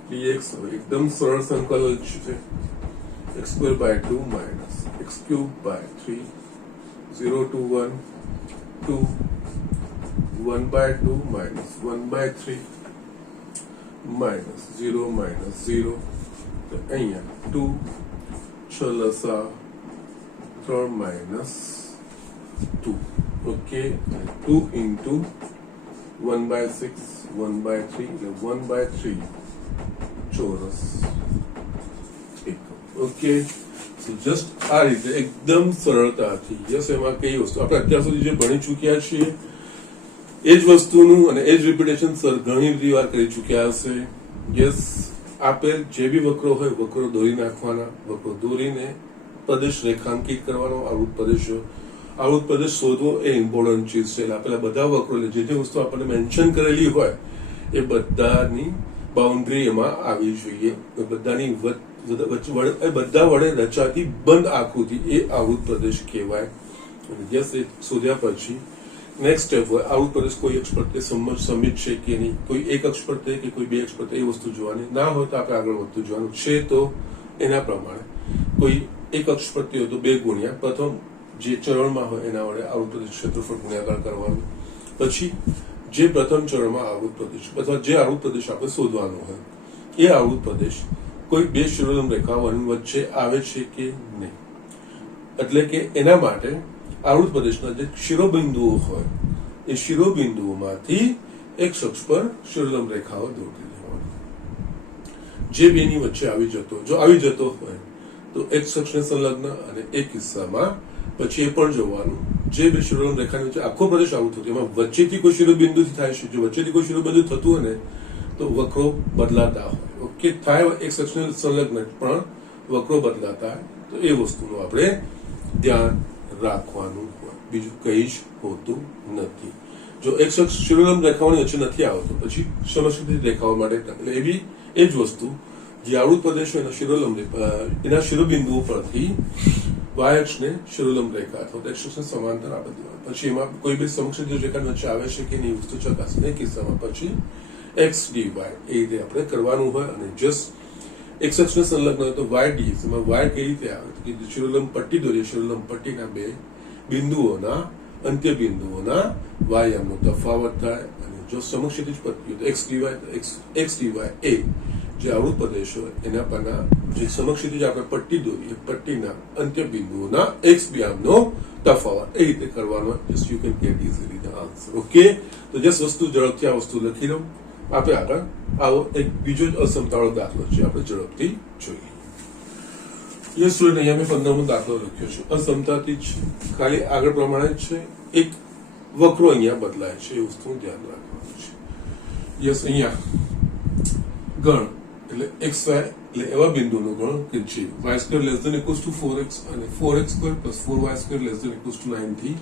dx હવે એકદમ સરળ સંકલન છે x square by 2 minus x cube by 3 0 to 1 2 1 by 2 minus 1 by 3 minus 0 minus 0 તો અહીંયા 2 6 લસા 3 minus 2 okay 2 into 1 by 6 1 by 3 એટલે 1 by 3 ચોરસ ઓકે સો જસ્ટ આ રીતે એકદમ સરળતાથી યસ એમાં કઈ વસ્તુ આપણે અત્યાર સુધી જે ભણી ચૂક્યા છીએ એ જ વસ્તુનું અને એ જ રિપીટેશન સર ઘણી બધી વાર કરી ચૂક્યા હશે યસ આપેલ જે બી વક્રો હોય વક્રો દોરી નાખવાના, વક્રો દોરીને પ્રદેશ રેખાંકિત કરવાનો, આવૃત પ્રદેશો. આવૃત પ્રદેશ શોધવો એ ઇમ્પોર્ટન્ટ ચીજ છે. આપેલા બધા વક્રો જે જે વસ્તુ આપણને મેન્શન કરેલી હોય એ બધાની બાઉન્ડ્રી એમાં આવી જોઈએ. બધાની બધા વડે રચાતી બંધ આકૃતિ એ આવૃત પ્રદેશ કહેવાય. યસ, એ શોધ્યા પછી નેક્સ્ટ સ્ટેપ હોય આવૃત પ્રદેશ કોઈ અક્ષ પ્રત્યે સમિત છે કે નહીં, કોઈ એક અક્ષ પ્રત્યે કે કોઈ બે અક્ષ પ્રત્યે એ વસ્તુ જોવાની. ના હોય તો આપણે આગળ વધતું જોવાનું છે. તો એના પ્રમાણે કોઈ એક અક્ષ પ્રત્યે હોય તો 2 ગુણ્યા પ્રથમ જે ચરણમાં હોય એના વડે આવૃત પ્રદેશ ક્ષેત્રફળ ગુણ્યાકાર કરવાનું. પછી જે પ્રથમ ચરણમાં આવૃત પ્રદેશ અથવા જે આવૃત પ્રદેશ આપણે શોધવાનો હોય એ આવૃત પ્રદેશ કોઈ 2 શિરોલંબ રેખાઓ વચ્ચે આવે છે કે નહીં. એટલે કે એના માટે આવૃત પ્રદેશના જે શિરોબિંદુઓ હોય એ શિરોબિંદુઓમાંથી એક અક્ષ પર શિરોલંબ રેખાઓ દોરી દેવાની. જે બેની વચ્ચે આવી જતો હોય તો એક અક્ષને સંલગ્ન, અને એક કિસ્સામાં પછી એ પણ જોવાનું જે બે શિરોલંબ રેખાની વચ્ચે આખો પ્રદેશ આવૃત થતો એમાં વચ્ચેથી કોઈ શિરોબિંદુથી થાય છે. જો વચ્ચેથી કોઈ શિરોબિંદુ થતું હોય ને તો વક્રો બદલાતા હોય. ઓકે, થાય એક અક્ષને સંલગ્ન પણ વક્રો બદલાતા હોય તો એ વસ્તુનું આપણે ધ્યાન રાખવાનું હોય. બીજું કઈ જ હોતું નથી. જો એક શિરોલંબ રેખાઓની વચ્ચે નથી આવતો પછી સમક્ષિતિજ રેખાઓ માટે એટલે એવી એ જ વસ્તુ જે આવૃત પ્રદેશ હોય એના શિરોબિંદુઓ પરથી વાય અક્ષને શિરોલંબ રેખા અથવા એક્સ અક્ષને સમાંતર આપી દેવાય. પછી એમાં કોઈ બી સમક્ષિતિજ રેખાની વચ્ચે આવે છે કે નહીં વસ્તુ ચકાસીને કિસ્સામાં પછી એક્સ dy એ રીતે આપણે કરવાનું હોય. અને જસ્ટ એક્સ અક્ષને સંલગ્ન હોય તો વાય ds, એમાં વાય કઈ રીતે આવે કે શિરોલંબ પટ્ટી દોરીએ, શિરોલંબ પટ્ટીના 2 બિંદુઓના અંત્ય બિંદુઓના વાયામનો તફાવત થાય. અને જો સમક્ષિતિજ પટ્ટી હોય તો એક્સ dy એ જે આવૃત પ્રદેશ હોય એના પરના જે સમક્ષિતિજ આપણે પટ્ટી દોરીએ પટ્ટીના અંત્ય બિંદુઓના એક્સ વ્યામનો તફાવત એ રીતે કરવાનો. Just you can get easily the answer. Okay, તો જસ્ટ વસ્તુ ઝડપથી આ વસ્તુ લખી લો. આપણે આગળ આવો એક બીજો જ અસમતાવાળો દાખલો છે, આપણે ઝડપથી જોઈએ. યસ સ્ટુડન્ટ, અહીંયા મેં 15મો દાખલો લખ્યો છે. અસમતાથી જ ખાલી આગળ પ્રમાણે જ છે. એક વક્રો અહીંયા બદલાય છે એ વસ્તુનું ધ્યાન રાખવાનું છે. યસ, અહીંયા ગણ એટલે xy એટલે એવા બિંદુનો ગણ કે જે y² ≤ 4x અને 4x² + 4y² ≤ 9 થી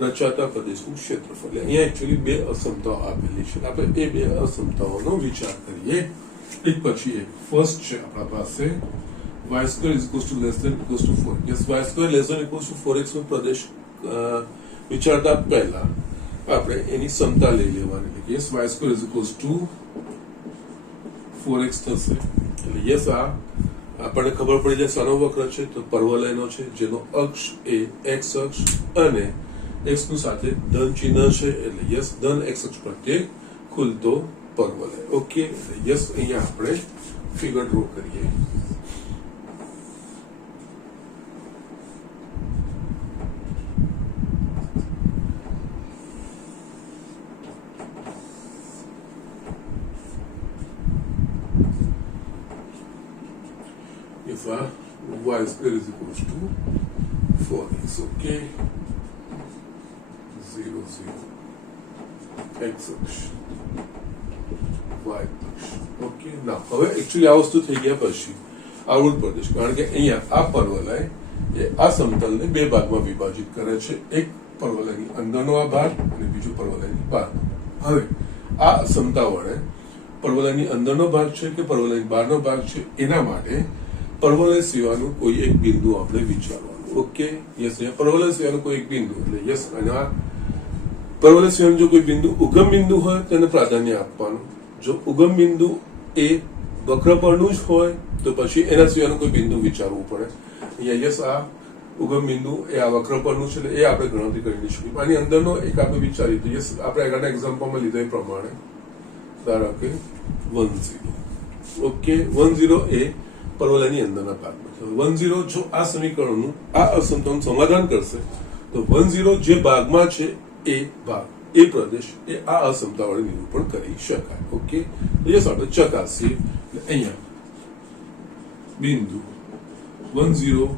રચાતા પ્રદેશનું ક્ષેત્રફળ. એટલે અહીંયા એકચ્યુઅલી 2 અસમતાઓ આપેલી છે. આપણે એ 2 અસમતાઓનો વિચાર કરીએ એક પછી એક. ફર્સ્ટ છે આપણા પાસે y² ≤ 4. યસ, y² ≤ 4x નો પ્રદેશ વિચારતા પહેલા આપણે એની સમતા લઈ લેવાની. યસ, y² = 4x થશે. એટલે યસ, આ આપણને ખબર પડી જાય શાનો વક્ર છે તો પર્વલયનો છે, જેનો અક્ષ એ x અક્ષ અને x નું સાથે ધન ચિહ્ન છે. એટલે યસ, ધન x અક્ષ પ્રત્યે ખુલતો પર્વલય. ઓકે, યસ, અહીંયા આપણે ફિગર ડ્રો કરીએ. If y² = 4x, okay, 0 0 x અક્ષ y અક્ષ. ઓકે, ના હવે એકચ્યુઅલી આ વસ્તુ થઈ ગયા પછી આવૃત પ્રદેશ, કારણ કે અહીંયા આ પર્વલય એ આ સમતલને 2 ભાગમાં વિભાજિત કરે છે. એક પર્વલયની અંદરનો આ ભાગ અને બીજો પર્વલયની બહારનો. હવે આ સમતા વડે પર્વલયની અંદરનો ભાગ છે કે પર્વલયની બહારનો ભાગ છે એના માટે પર્વલય સિવાયનું કોઈ એક બિંદુ આપણે વિચારવાનું. ઓકે, યસ, પર્વલય સિવાયનું કોઈ એક બિંદુ. એટલે યસ, અને આ પર્વલય સિવાયનું જો કોઈ બિંદુ ઉગમ બિંદુ હોય તેને પ્રાધાન્ય આપવાનું. જો ઉગમ બિંદુ એ વક્ર પરનું જ હોય તો પછી એના સિવાયનું કોઈ બિંદુ વિચારવું પડે. અહીંયા યસ, આ ઉગમ બિંદુ એ આ વક્ર પરનું છે એટલે એ આપણે ગણતરી કરી લઈશું. આની અંદરનો એક આપણે વિચારીએ તો યસ, આપણે આગળના એક્ઝામ્પલમાં લીધા એ પ્રમાણે ધારો કે 1 0. ઓકે, 1 0 એ પર્વલયની અંદરના ભાગમાં છે. 1 0 જો આ સમીકરણનું આ અસમતાનું સમાધાન કરશે તો 1 0 જે ભાગમાં છે એ ભાગ એ પ્રદેશ એ આ અસમતા વડે નિરૂપણ કરી શકાય. ઓકે, યસ, આપણે ચકાસીએ. અહીંયા બિંદુ 1 0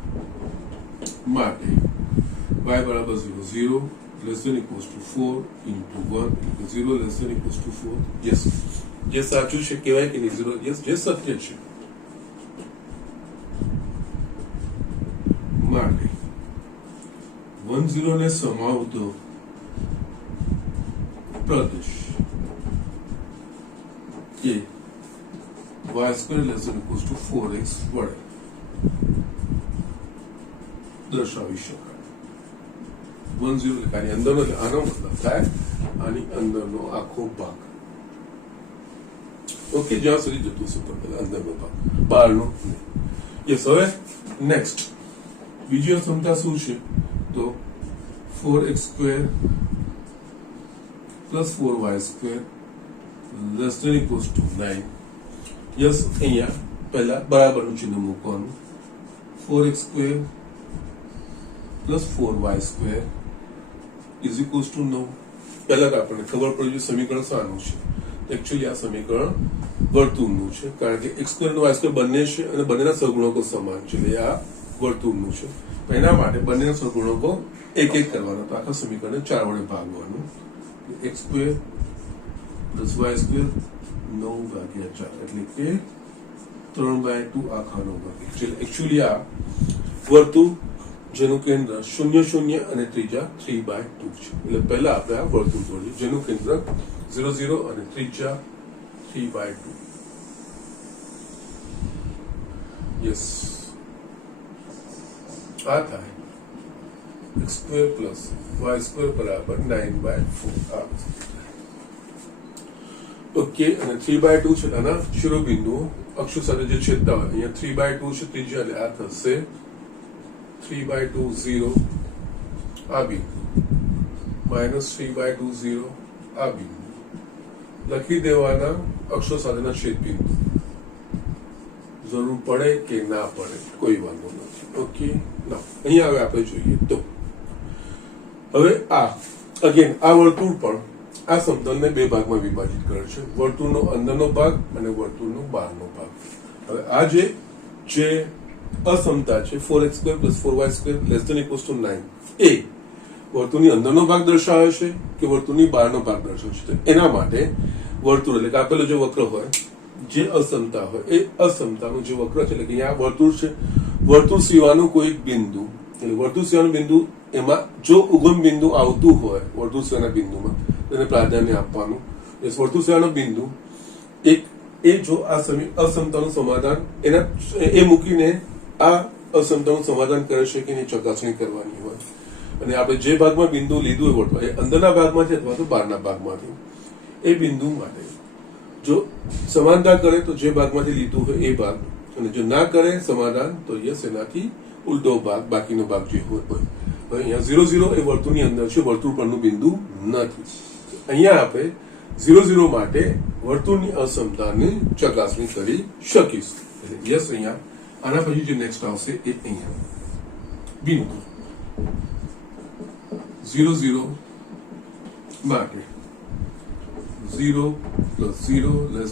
માટે y = 0 0 < 4 × 1 0 < 4. યસ, જે સાચું છે કહેવાય કે નહીં? 0 યસ, જે સત્ય છે. માટે 10 ને સમાવતો પ્રદેશ એ y² < 4x વડે દર્શાવી શકાય. 10 એટલે આની અંદરનો, આનો મતલબ થાય આની અંદરનો આખો ભાગ. ઓકે, જ્યાં સુધી જતું છે પેલા અંદરનો ભાગ, બહારનો નહીં. યસ. હવે નેક્સ્ટ બીજી અસમતા શું છે? તો 4x² + 4y² < 9. યસ, અહીંયા પહેલા બરાબરનું ચિહ્ન મૂકવાનું. 4x² + 4y² = 9. પહેલા તો આપણને ખબર પડી ગયું સમીકરણ શાનું છે. એકચ્યુઅલી આ સમીકરણ વર્તુળનું છે, કારણ કે x² અને y² બંને છે અને બંનેના સહગુણકો સમાન છે, એટલે આ વર્તુળનું છે. એના માટે બંનેના સહગુણકો એક એક કરવાનો, તો આખા સમીકરણને 4 વડે ભાગવાનું. x² + y² 9/4 એટલે કે 3/2 આખાનો વર્ગ. એકચ્યુઅલી આ વર્તુળ જેનું કેન્દ્ર 0 0 અને ત્રિજ્યા 3/2 છે. એટલે પહેલા આપણે આ વર્તુળ દોરીએ જેનું કેન્દ્ર 0 0 અને ત્રિજ્યા 3/2. યસ, આ થાય x² + y² બરાબર 9/4. ઓકે, અને 3/2 છે આના શિરોબિંદુઓ અક્ષો સાથે જે છેદતા હોય. અહીંયા 3/2 છે ત્રિજ્યા, એટલે આ થશે 3/2 0 આ બિંદુ -3/2 0 આ બિંદુ લખી દેવાના અક્ષો સાથેના છેદબિંદુ. જરૂર પડે કે ના પડે કોઈ વાંધો નથી. ઓકે, ના અહીંયા હવે આપણે જોઈએ તો હવે આ અગેન આ વર્તુળ પણ આ સમતલને બે ભાગમાં વિભાજિત કરે છે, વર્તુળનો અંદરનો ભાગ અને વર્તુળનો બહારનો ભાગ. હવે આ જે અસમતા છે 4x² + 4y² < 9 એ વર્તુળની અંદરનો ભાગ દર્શાવે છે કે વર્તુળની બહારનો ભાગ દર્શાવે છે? એના માટે વર્તુળ એટલે કે આપેલો જે વક્ર હોય, જે અસમતા હોય, એ અસમતાનું જે વક્ર છે, એટલે કે અહીંયા વર્તુળ છે, વર્તુળ સિવાયનું કોઈ બિંદુ, એટલે વર્તુળ સિવાયનું બિંદુ, એમાં જો ઉગમ બિંદુ આવતું હોય વર્તુળ સિવાયના બિંદુમાં તેને પ્રાધાન્ય આપવાનું. વર્તુળ સિવાયનો બિંદુ એ જો આ અસમતાનું સમાધાન એ મૂકીને આ અસમતાનું સમાધાન કરે છે કે એની ચકાસણી કરવાની હોય. અને આપણે જે ભાગમાં બિંદુ લીધું હોય વર્તુળ, એ અંદરના ભાગમાંથી અથવા તો બહારના ભાગમાંથી, એ બિંદુ માટે જો સમાનતા કરે તો જે ભાગમાંથી લીધું હોય એ ભાગ, અને જો ના કરે સમાધાન તો યસ એનાથી ઉલટો ભાગ, બાકીનો ભાગ જે હોય. હવે અહીંયા 0 0 એ વર્તુળની અંદર છે, વર્તુળ પરનું બિંદુ નથી. અહીંયા આપણે 0 0 માટે વર્તુળની અસમતાની ચકાસણી કરી શકીશું. એટલે યસ, અહીંયા આના પછી જે નેક્સ્ટ આવશે એ અહીંયા બિંદુ 0 0 માટે 0 + 0 < 9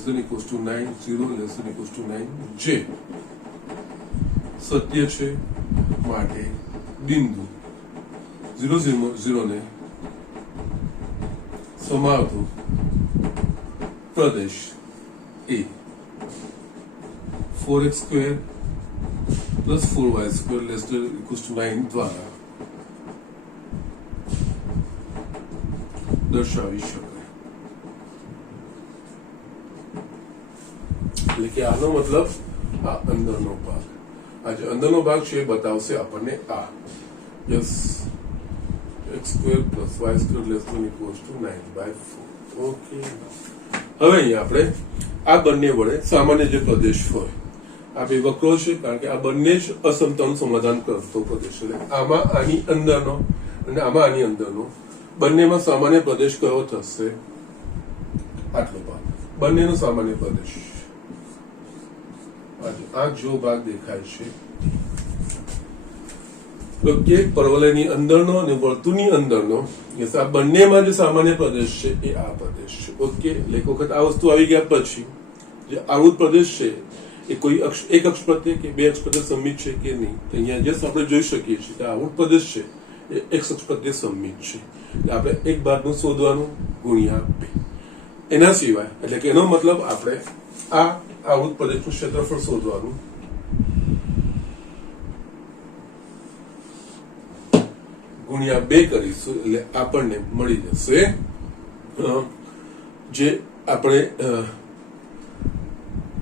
0 < 9 જે સત્ય છે માટે બિંદુ 0 0 ને સમાવતો પ્રદેશ એ 4x² + 4y² < 9 દ્વારા દર્શાવી શકાય. એટલે કે આનો મતલબ આ અંદરનો ભાગ, આ જે અંદરનો ભાગ છે એ બતાવશે આપણને આ. Yes, x² + y² < 9/4. ઓકે, હવે અહીંયા આપણે આ બંને વડે સામાન્ય જે પ્રદેશ હોય, આ બે વક્રો છે, કારણ કે આ બંને જ અસમતાનું સમાધાન કરતો પ્રદેશ, એટલે આમાં આની અંદરનો અને આમાં આની અંદરનો, બંનેમાં સામાન્ય પ્રદેશ કયો થશે? આટલો ભાગ, બંનેનો સામાન્ય પ્રદેશ. આ જો ભાગ દેખાય છે, ઓકે, પરવલયની અંદરનો અને વર્તુળની અંદરનો, આ બંનેમાં જે સામાન્ય પ્રદેશ છે એ આ પ્રદેશ છે. ઓકે, એટલે એક વખત આ વસ્તુ આવી ગયા પછી જે આવૃત પ્રદેશ છે એ કોઈ એક અક્ષ પ્રત્યે કે બે અક્ષ પ્રત્યે સંમિત છે કે નહીં, તો અહીંયા જે આપણે જોઈ શકીએ છીએ કે આવૃત પ્રદેશ છે એ એક અક્ષ પ્રત્યે સંમિત છે. એટલે આપણે એક ભાગનું શોધવાનું ગુણ્યા 2. એના સિવાય એટલે કે એનો મતલબ આપણે આ આવૃત પ્રદેશનું ક્ષેત્રફળ શોધવાનું, ગુણ્યા 2 કરીશું એટલે આપણને મળી જશે જે આપણે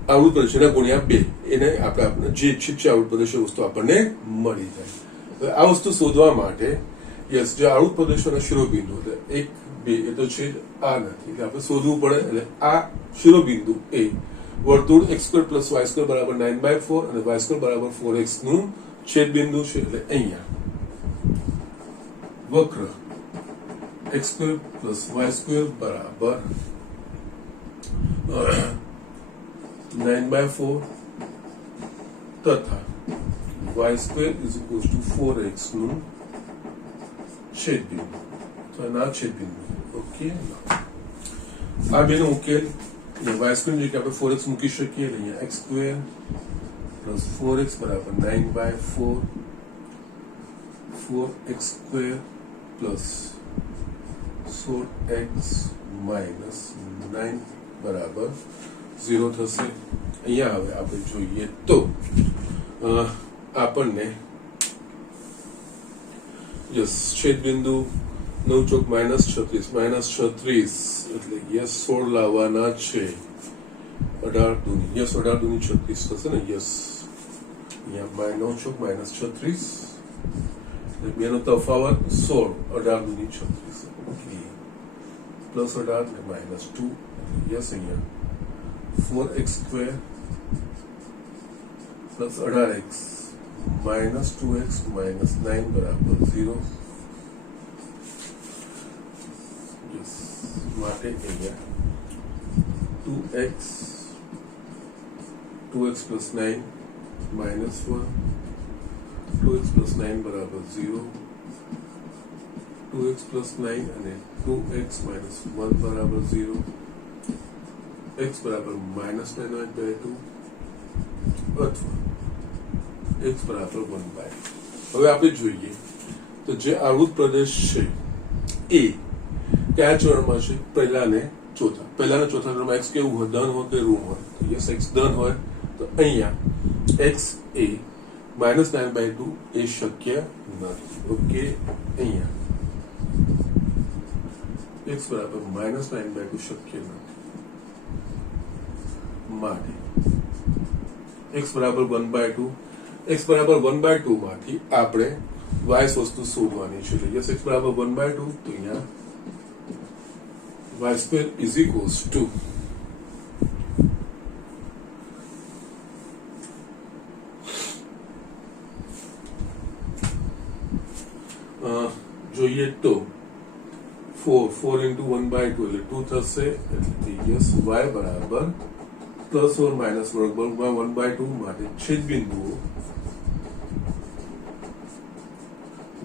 આવૃત પ્રદેશ એના ગુણ્યા 2 એને આપણે જે ઈચ્છિત છે આવૃત પ્રદેશ વસ્તુ આપણને મળી જાય. હવે આ વસ્તુ શોધવા માટે યસ જે આવૃત પ્રદેશોના શિરોબિંદુ એટલે 1 2 એ તો છે આ નથી એટલે આપણે શોધવું પડે. એટલે આ શિરોબિંદુ એ વર્તુળ x² + y² બરાબર 9/4 અને y² બરાબર 4x નું છેદબિંદુ છે. એટલે અહીંયા વક્ર x² + y² બરાબર 9/4 તથા y² = 4x નું છેદબિંદુ. તો ના છેદબિંદુ ઓકે. આ બેનો ઉકેલ y² ની જગ્યાએ આપણે 4x મૂકી શકીએ. અહીંયા x² + 4x બરાબર 9/4 4x² + 4x - 9 બરાબર 0 થશે. અહીંયા હવે આપણે જોઈએ તો આપણને યસ છેદબિંદુ 9 ચોક -36 એટલે યસ 16 લાવવાના છે. 18 દૂની યસ 18 દૂની 36 થશે ને. યસ અહીંયા 9 ચોક -36 બેનો તફાવત 16 18 દૂની 36 ઓકે +18 એટલે -2 યસ અહીંયા 4x² + 18x -2x - 9 બરાબર 0. માટે અહીંયા 2x + 9 -1 2x + 9 બરાબર 0 2x + 9 અને 2x - 1 બરાબર 0 x બરાબર -9/2 અથવા x બરાબર 1/2. હવે આપણે જોઈએ તો જે આવૃત પ્રદેશ છે એ કયા ચરણમાં છે? પહેલાના ચોથા ચરણમાં x કેવું હોય? ધન હોય કે ઋણ હોય? તો યસ x ધન હોય તો અહીંયા x એ -9/2 એ શક્ય નથી. ઓકે અહીંયા x બરાબર -9/2 શક્ય નથી. માટે x બરાબર 1/2 x બરાબર 1/2 માંથી આપણે y વસ્તુ શોધવાની છે. યસ x બરાબર 1/2 તો અહીંયા y² = જોઈએ તો 4 × 1/2 એટલે 2 થશે. એટલે યસ y બરાબર +or -વર્ગમૂળમાં 1/2 માટે છેદબિંદુઓ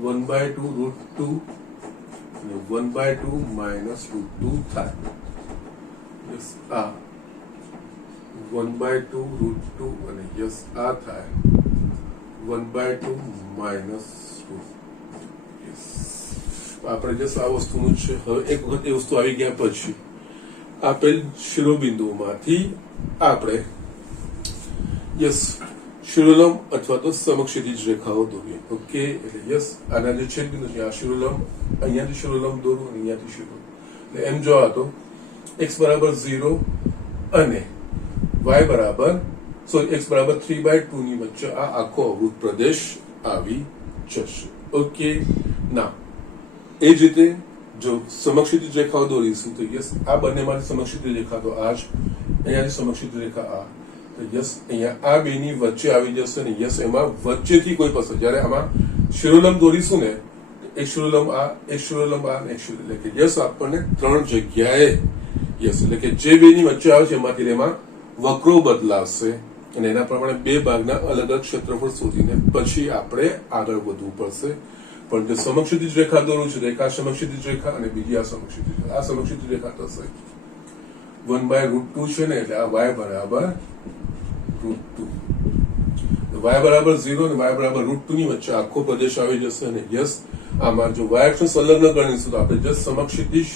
1/2 √2 અને 1/2 -√2 થાય. યસ આ 1/2 √2 અને યસ આ થાય 1/2 -√2. આપણે જસ આ વસ્તુનું છે. હવે એક વખત એ વસ્તુ આવી ગયા પછી આપેલ શિરોબિંદુઓમાંથી આપણે યસ શિરોલંબ અથવા તો સમક્ષિતિજ રેખાઓ દોરીએ. ઓકે એટલે યસ આના જે છેદબિંદુ છે આ શિરોલંબ, અહીંયાથી શિરોલંબ દોરું અને અહીંયાથી શિરોલંબ. એટલે એમ જો આ તો x બરાબર 0 અને y બરાબર x બરાબર 3/2 ની વચ્ચે આ આખો અવૃત પ્રદેશ આવી જશે. ઓકે ના એ જ રીતે જો સમક્ષિતિજ રેખાઓ દોરીશું તો યસ આ બંનેમાંથી સમક્ષિતિજ રેખા તો આ જ, અહીંયાથી સમક્ષિતિજ રેખા આ, તો યસ અહીંયા આ બેની વચ્ચે આવી જશે ને યસ એમાં વચ્ચેથી કોઈ પસાર. જ્યારે આમાં શિરોલંબ દોરીશું ને એક શિરોલંબ આ, એક શિરોલંબ આ, એક શિરોલંબ, એટલે કે યસ આપણને 3 જગ્યાએ યસ એટલે કે જે બેની વચ્ચે આવે છે એમાંથી એમાં વક્રો બદલાશે અને એના પ્રમાણે બે ભાગના અલગ અલગ ક્ષેત્રફળ શોધીને પછી આપણે આગળ વધવું પડશે. પણ જે સમક્ષિતિજ રેખા દોરું છું, રેખા સમક્ષિતિજ રેખા અને બીજી આ સમક્ષિતિજ રેખા થશે 1/√2 છે ને, એટલે આ y બરાબર √2, y બરાબર 0 અને y બરાબર √2 ની વચ્ચે આખો પ્રદેશ આવી જશે. અને યસ આમાં જો y અક્ષને સંલગ્ન ગણીશું તો આપણે જસ્ટ સમક્ષિતિજ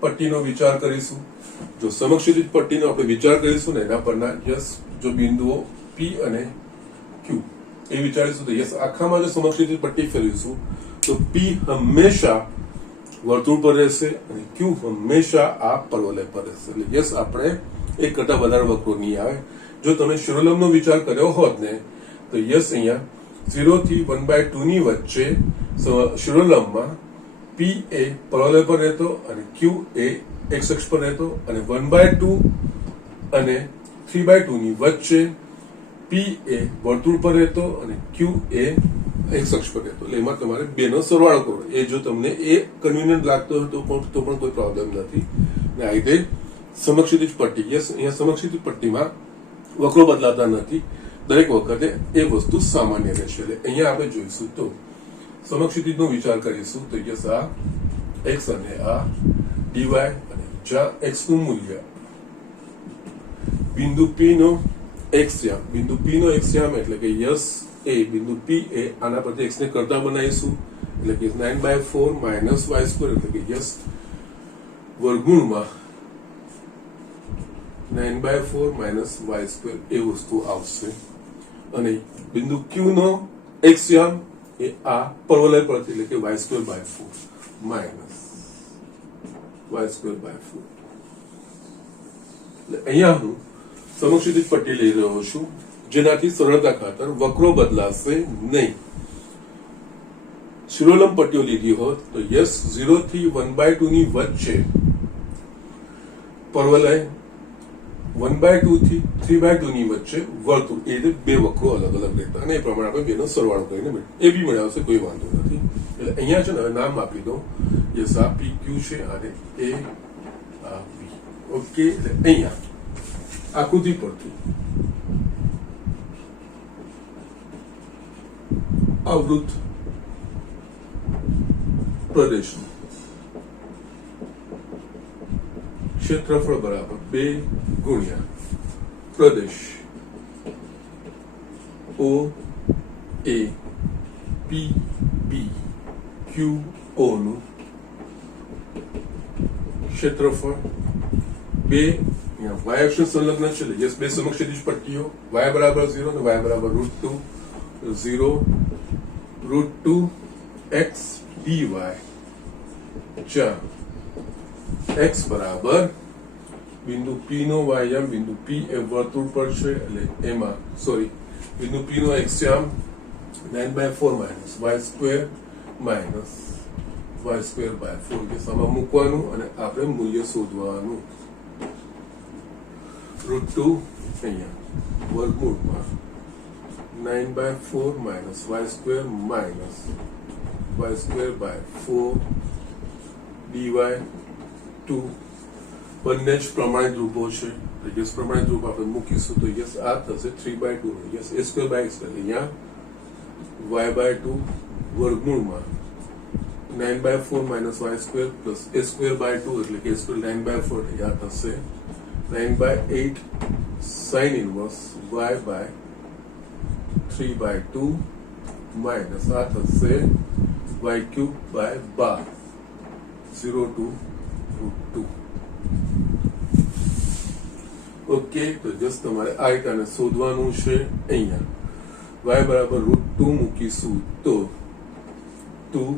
પટ્ટીનો વિચાર કરીશું. જો સમક્ષિતિજ પટ્ટીનો આપણે વિચાર કરીશું ને એના પરના યસ જો બિંદુઓ પી અને ક્યુ એ વિચારીશું તો યસ આખામાં જો સમક્ષિતિજ પટ્ટી ફેરવીશું તો પી હંમેશા વર્તુળ પર રહેશે અને ક્યુ હંમેશા આ પરવલય પર રહેશે. એટલે યસ આપણે એક કરતા વધારે વક્રો નહીં આવે. જો તમે શિરોલંબનો વિચાર કર્યો હોત ને તો યસ અહીંયા 0 થી 1/2 ની વચ્ચે શિરોલંબમાં પી એ પરવલય પર રહેતો અને ક્યુ એ એક્સ અક્ષ પર રહેતો અને 1/2 અને 3/2 ની વચ્ચે પી એ વર્તુળ પર રહેતો અને ક્યુ એ એક્સ અક્ષ પર રહેતો. એટલે એમાં તમારે બેનો સરવાળો કરો. એ જો તમને એ કન્વીનિયન્ટ લાગતો હોય તો પણ કોઈ પ્રોબ્લેમ નથી. ને આ રીતે સમક્ષિતિજ પટ્ટી યસ અહીંયા સમક્ષિતિજ પટ્ટીમાં વક્રો બદલાતા નથી. દરેક વખતે એ વસ્તુ સામાન્ય રહેશે. એટલે અહીંયા આપણે જોઈશું તો સમક્ષિતિજનો વિચાર કરીશું તો યસ આ એક્સ અને આ ડીવાય અને જ્યાં એક્સ નું મૂલ્ય બિંદુ પી નો એક્સ યામ એટલે કે યસ એ બિંદુ પી એ આના પરથી એક્સ ને કરતા બનાવીશું એટલે કે 9/4 માઇનસ વાય સ્ક્વેર એટલે કે યસ વર્ગમૂળમાં 9/4 માઇનસ વાય સ્ક્વેર એ વસ્તુ આવશે. અને બિંદુ ક્યુ નો એક્સ યામ એ આ પરવલય પરથી એટલે કે y²/4 માઇનસ y²/4. એટલે અહીંયા હું સમક્ષિતિજ પટ્ટી લઈ રહ્યો છું જેનાથી સરળતા ખાતર વક્રો બદલાશે નહીં. શિરોલંબ પટ્ટીઓ લીધી હોત તો યસ 0 થી 1/2 ની વચ્ચે પરવલય 1/2 થી 3/2 ની વચ્ચે વર્તુળ એ બે વક્રો અલગ અલગ રહેતા અને એ પ્રમાણે આપણે બેનો સરવાળો કરીને એ બી મેળવશે કોઈ વાંધો નથી. એટલે અહીંયા છે ને હવે નામ આપી દો યસ આ પી ક્યુ છે અને એ આ પી. ઓકે એટલે અહીંયા આકૃતિ પરથી આવૃત પ્રદેશનું ક્ષેત્રફળ બરાબર 2 ગુણ્યા પ્રદેશ ઓ એ પી બી ક્યુ ઓ નું ક્ષેત્રફળ 2 વાય અક્ષ સંલગ્ન છે યસ બે સમક્ષિતિજ પટ્ટીઓ y બરાબર 0 અને y બરાબર √2 0 √2 x dy જ્યાં x બરાબર બિંદુ p નો y યામ બિંદુ p એ વર્તુળ પર છે એટલે એમાં બિંદુ p નો x યામ 9/4 માઇનસ y² માઇનસ y²/4 કે સામા મૂકવાનું અને આપણે મૂલ્ય શોધવાનું. √2 અહીંયા વર્ગમૂળમાં 9/4 minus y² minus y²/4 dy2 બંને જ પ્રમાણિત રૂપો છે. યસ પ્રમાણિત રૂપ આપણે મૂકીશું તો યસ આ થશે 3/2 યસ a²/x અહીંયા y/2 વર્ગમૂળમાં 9/4 માઇનસ y² પ્લસ a²/2 એટલે કે a² 9/4 અહીંયા થશે 9/8 sin inverse y/3/2 માઇનસ આ થશે y³/12 0 to √2. ઓકે તો જસ્ટ તમારે આ રીતે આને શોધવાનું છે. અહીંયા y બરાબર √2 મૂકીશું તો 2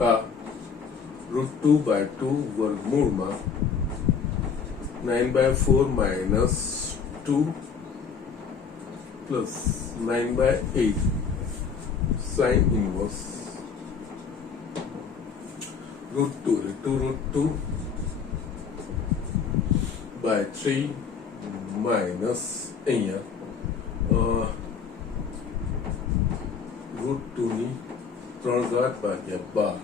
આ √2/2 વર્ગમૂળમાં 9/4 minus 2 plus 9/8 sin inverse √2 2√2/3 minus અહીંયા √2 ની 3/12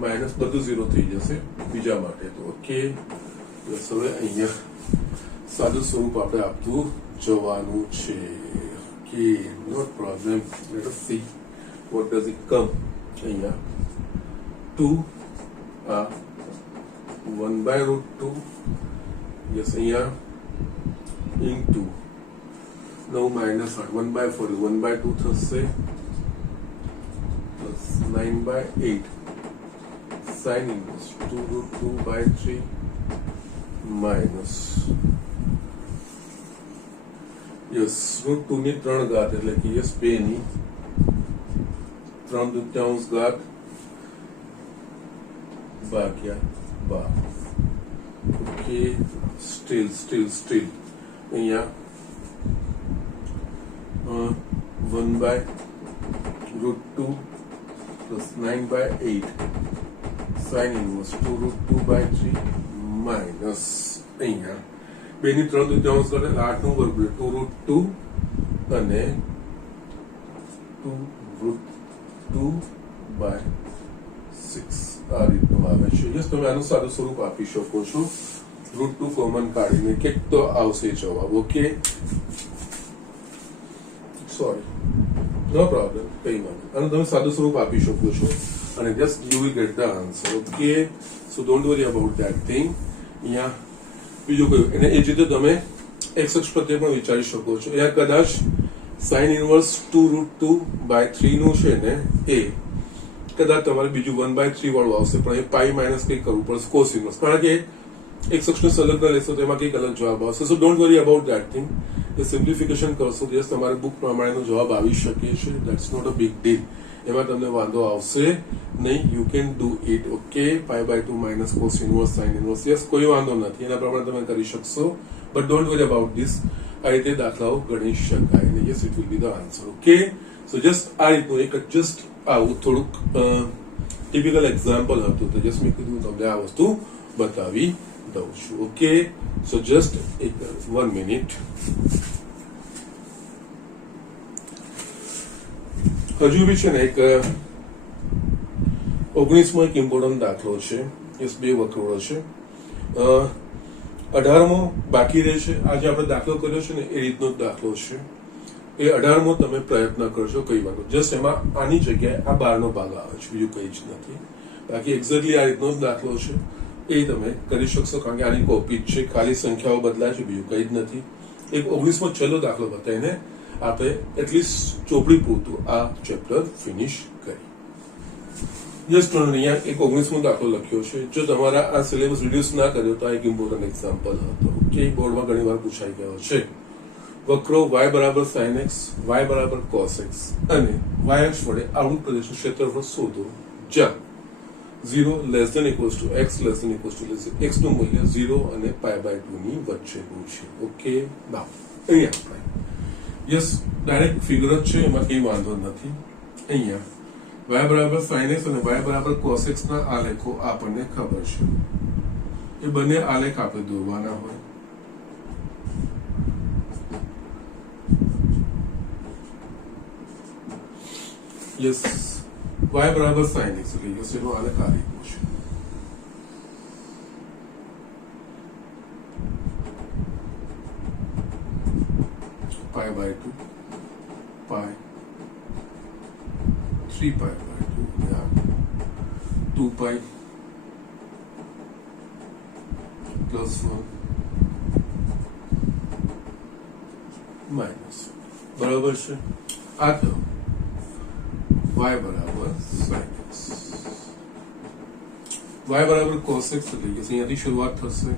માઇનસ બધું 0 થઈ જશે બીજા માટે તો ઓકે. બસ હવે અહીંયા સાદું સ્વરૂપ આપણે આપતું જવાનું છે. Okay no problem. Let us see what does it come. અહીંયા 2 આ 1/√2 યસ અહીંયા ઇન્ટુ 9 માઇનસ 1/4 1/2 થશે plus 9/8 sin inverse 2√2/3 minus yes √2 ની 3 ઘાત એટલે કે યસ 2 ની 3/2 ઘાત ભાગ્યા 12 ઓકે સ્ટીલ અહીંયા 1/√2 plus 9/8 sin inverse 2√2/3 minus અહીંયા 2 ની 3/2 કરે 8 નો વર્ગ 2√2 અને 2√2/6 આ રીતનું આવે છે યસ તમે આનું સાદું સ્વરૂપ આપી શકો છો √2 કોમન કાઢીને કે તો આવશે જવાબ ઓકે સોરી નો પ્રોબ્લેમ કઈ વાંધો આનું તમે સાદું સ્વરૂપ આપી શકો છો અને just you will get the answer okay so don't worry about that thing અહીંયા બીજું કયું એને એ જ રીતે તમે x અક્ષ પ્રત્યે પણ વિચારી શકો છો અહીંયા કદાચ sin ઇનવર્સ 2√2/3 નું છે ને એ કદાચ તમારે બીજું 1/3 વાળું આવશે પણ એ પાઈ માઇનસ કંઈક કરવું પડશે કોસ ઇનવર્સ કારણ કે x અક્ષને સંલગ્ન લેશો તો એમાં કંઈક અલગ જવાબ આવશે so don't worry about that thing એ સિમ્પ્લિફિકેશન કરશો તો તમારે બુક પ્રમાણેનો જવાબ આવી શકે છે that's not a big deal એમાં તમને વાંધો આવશે નહીં you can do it okay π/2 minus cos inverse sine inverse yes કોઈ વાંધો નથી એના પ્રમાણે તમે કરી શકશો but don't worry about this આ રીતે દાખલાઓ ગણી શકાય અને yes it will be the answer okay so just આ રીતનું એક જસ્ટ આવું થોડુંક ટિપિકલ એક્ઝામ્પલ હતું તો જસ્ટ મેં કીધું તમને આ વસ્તુ બતાવી દઉં છું ઓકે સો જસ્ટ એક 1 મિનિટ હજુ બી છે ને એક 19મો એક ઇમ્પોર્ટન્ટ દાખલો છે યસ બે વક્રોળો છે 18મો બાકી રહે છે આજે આપણે દાખલો કર્યો છે ને એ રીતનો જ દાખલો છે એ 18મો તમે પ્રયત્ન કરશો કઈ વાંધો જસ્ટ એમાં આની જગ્યાએ આ 12નો ભાગ આવે છે બીજું કઈ જ નથી બાકી એક્ઝેક્ટલી આ રીતનો જ દાખલો છે એ તમે કરી શકશો કારણ કે આની કોપી જ છે ખાલી સંખ્યાઓ બદલાય છે બીજું કઈ જ નથી એક 19મો છેલ્લો દાખલો બતાવીને આપણે એટલીસ્ટ ચોપડી પૂરતું આ ચેપ્ટર ફિનિશ કરી જસ્ટ અહીંયા એક 19મો દાખલો લખ્યો છે જો તમારા આ સિલેબસ રિડ્યુસ ના કર્યો તો આ એક ઇમ્પોર્ટન્ટ એક્ઝામ્પલ હતો કે બોર્ડમાં ઘણી વાર પૂછાઈ ગયો છે વક્રો y = sin x y = cos x અને y અક્ષ વડે આવૃત પ્રદેશનું ક્ષેત્રફળ શોધો જ્યાં 0 less than equals to x less than equals to x નું મૂલ્ય 0 અને π/2 ની વચ્ચેનું છે ઓકે નાઉ અહીંયા આપણે યસ ડાયરેક્ટ ફિગર જ છે એમાં કઈ વાંધો નથી અહીંયા y = sin x અને y = cos x ના આલેખો આપણને ખબર છે એ બંને આલેખ આપણે દોરવાના હોય યસ y = sin x એટલે યસ એનો આલેખ આ રીતનો છે π/2 pi 3π/2 yeah 2π plus 1 minus બરાબર છે આ તો y = sin x y = cos x એટલે કે અહીંયાથી શરૂઆત થશે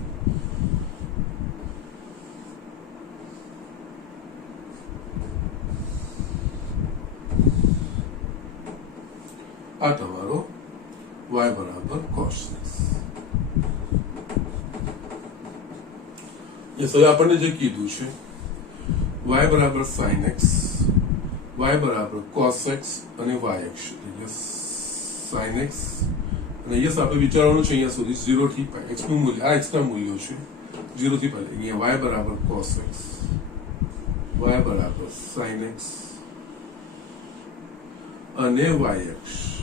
આ તમારો y = cos x યસ હવે આપણને જે કીધું છે y = sin x y = cos x અને y અક્ષ યસ sin x અને યસ આપણે વિચારવાનું છે અહીંયા સુધી 0 થી π x નું મૂલ્ય આ x ના મૂલ્યો છે 0 થી π અહીંયા y = cos x y = sin x અને y અક્ષ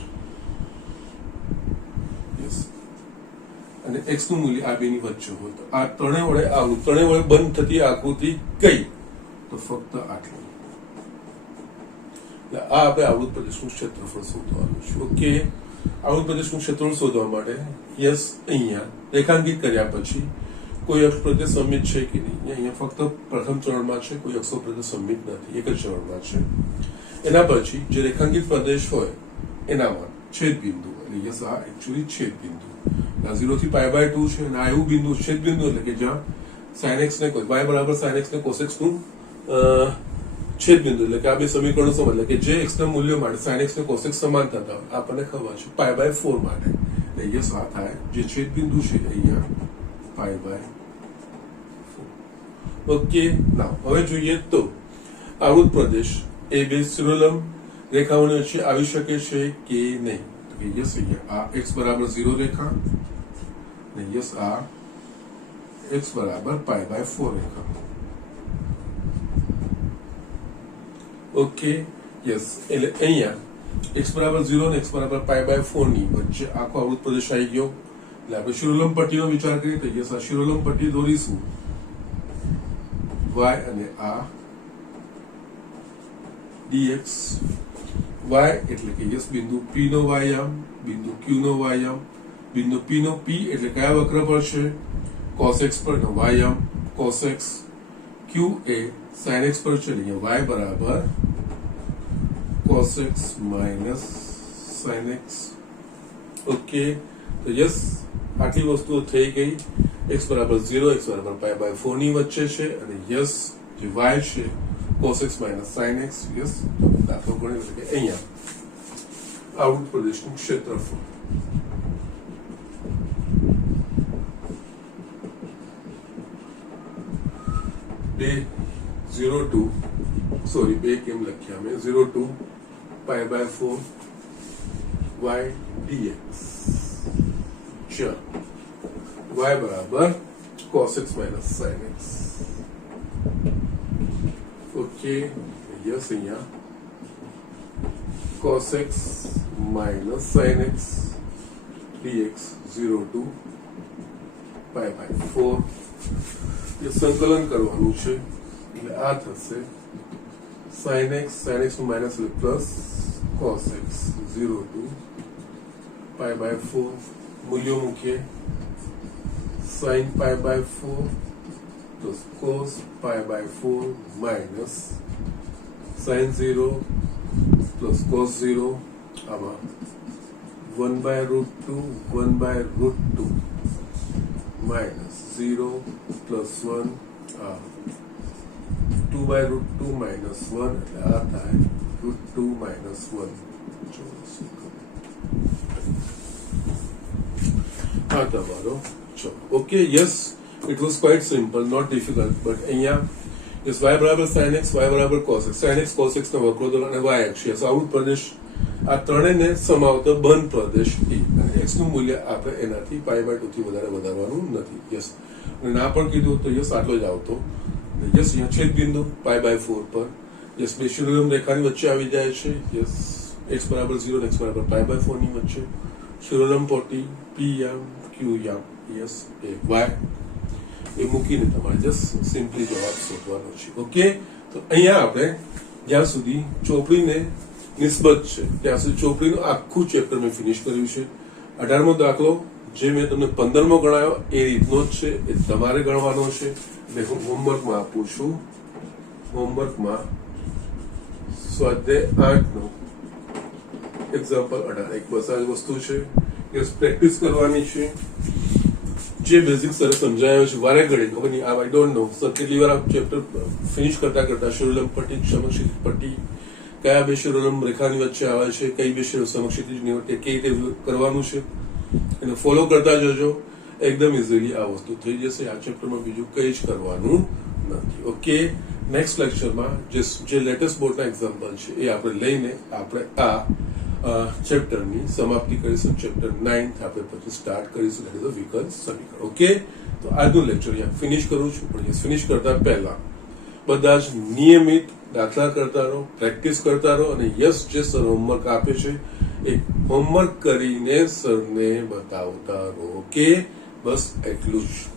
અને x નું મૂલ્ય આ બેની વચ્ચે હોય તો આ ત્રણેય વડે આવૃત ત્રણેય વડે બંધ થતી આકૃતિ કઈ તો ફક્ત આટલી આ આપણે આવૃત પ્રદેશનું ક્ષેત્રફળ શોધવાનું છે ઓકે આવૃત પ્રદેશનું ક્ષેત્રફળ શોધવા માટે યસ અહીંયા રેખાંકિત કર્યા પછી કોઈ અક્ષ પ્રત્યે સંમિત છે કે નહીં અહીંયા ફક્ત પ્રથમ ચરણમાં છે કોઈ અક્ષો પ્રત્યે સંમિત નથી એક જ ચરણમાં છે એના પછી જે રેખાંકિત પ્રદેશ હોય એનામાં છેદ બિંદુ એટલે યસ આ એકચ્યુઅલી છેદ બિંદુ આ 0 થી π/2 છે અને આ એવું બિંદુ છેદ બિંદુ એટલે કે જ્યાં sin x ને y બરાબર sin x ને cos x નું છેદ બિંદુ એટલે કે આ બે સમીકરણો સમાન એટલે કે જે x ના મૂલ્યો માટે sin x ને cos x સમાન થતા હોય આપણને ખબર છે π/4 માટે એટલે યસ આ થાય જે છેદ બિંદુ છે અહીંયા π/4 ઓકે નાઉ હવે જોઈએ તો આવૃત પ્રદેશ એ બે શિરોલંબ રેખાઓની વચ્ચે આવી શકે છે કે નહીં તો કે યસ અહીંયા આ x બરાબર 0 રેખા અને યસ આ x બરાબર π/4 રેખા ઓકે યસ એટલે અહીંયા x બરાબર 0 અને x બરાબર π/4 ની વચ્ચે આખો આવૃત પ્રદેશ આવી ગયો એટલે આપણે શિરોલંબ પટ્ટીનો વિચાર કરીએ તો યસ આ શિરોલંબ પટ્ટી દોરીશું y અને આ dx y એટલે કે યસ બિંદુ P નો y બિંદુ Q નો y બિંદુ P નો P એટલે કયા વક્ર પર છે cos x પર નો y cos x Q એ sin x પર છે એટલે y બરાબર cos x minus sin x okay તો યસ આટલી વસ્તુઓ થઈ ગઈ x બરાબર 0 x બરાબર π/4 ની વચ્ચે છે અને યસ જે y છે cos x minus sin x yes દાખલો ગણ્યો એટલે કે અહીંયા આવૃત પ્રદેશનું ક્ષેત્રફળ બે કેમ લખ્યા મેં 0 to π/4 y dx y બરાબર cos x minus sin x okay yes અહીંયા cos x minus sin x dx 0 to π/4 ये संकलन करवानुं छे એટલે આ થશે sin x નું માઈનસ એટલે પ્લસ cos x 0 to π/4 મૂલ્યો મૂકીએ sin π/4 plus cos π/4 minus sin 0 plus cos 0 આમાં 1/√2 1/√2 minus 0 plus 1 2/√2 minus 1 એટલે આ થાય √2 minus 1 આ તમારો okay yes it was quite simple not difficult but અહીંયા yes y બરાબર sin x y બરાબર cos x sin x cos x નો વક્રોદર અને y અક્ષીય આવૃત પ્રદેશ આ ત્રણેયને સમાવતો બંધ પ્રદેશ E અને x નું મૂલ્ય આપણે એનાથી π/2 થી વધારવાનું નથી યસ અને ના પણ કીધું તો યસ આટલો જ આવતો યસ અહીંયા છેદ બિંદુ π/4 પર યસ બે શિરોલંબ રેખાની વચ્ચે આવી જાય છે યસ x બરાબર 0 અને x બરાબર π/4 ની વચ્ચે શિરોલંબ પટ્ટી P Q યસ એ y એ મૂકીને તમારે જસ્ટ સિમ્પલી જવાબ શોધવાનો છે ઓકે તો અહીંયા આપણે જ્યાં સુધી ચોપડીને નિસ્બત છે ત્યાં સુધી ચોપડીનું આખું ચેપ્ટર મેં ફિનિશ કર્યું છે 18મો દાખલો જે મેં તમને 15મો ગણાયો એ રીતનો જ છે એ તમારે ગણવાનો છે એટલે હું હોમવર્કમાં આપું છું હોમવર્કમાં સ્વાધ્યાય 8 નો એક્ઝામ્પલ 18 એક બસ આ વસ્તુ છે કે પ્રેક્ટિસ કરવાની છે જે બેઝિક સર સમજાયો છે વારે ઘડી ખબર નહીં આઈ ડોન્ટ નો સર કેટલી વાર આ ચેપ્ટર ફિનિશ કરતા શિરોલંબ પટ્ટી સમક્ષિતિજ પટ્ટી કયા બે શિરોલંબ રેખાની વચ્ચે આવે છે કઈ બે સમક્ષિતિજની વચ્ચે કઈ રીતે કરવાનું છે એને ફોલો કરતા જજો એકદમ ઇઝીલી આ વસ્તુ થઈ જશે આ ચેપ્ટરમાં બીજું કંઈ જ કરવાનું નથી ઓકે નેક્સ્ટ લેક્ચરમાં જે લેટેસ્ટ બોર્ડના એક્ઝામ્પલ છે એ આપણે લઈને આપણે આ ચેપ્ટરની સમાપ્તિ કરીશું ચેપ્ટર 9 આપણે પછી સ્ટાર્ટ કરીશું એટલે વિકલ સમીકરણ ઓકે તો આજનું લેક્ચર અહીંયા ફિનિશ કરું છું પણ ફિનિશ કરતા પહેલા બધા જ નિયમિત દાખલા કરતા રહો પ્રેક્ટિસ કરતા રહો અને યસ જે સર હોમવર્ક આપે છે એ હોમવર્ક કરીને સરને બતાવતા રહો ઓકે બસ એટલું જ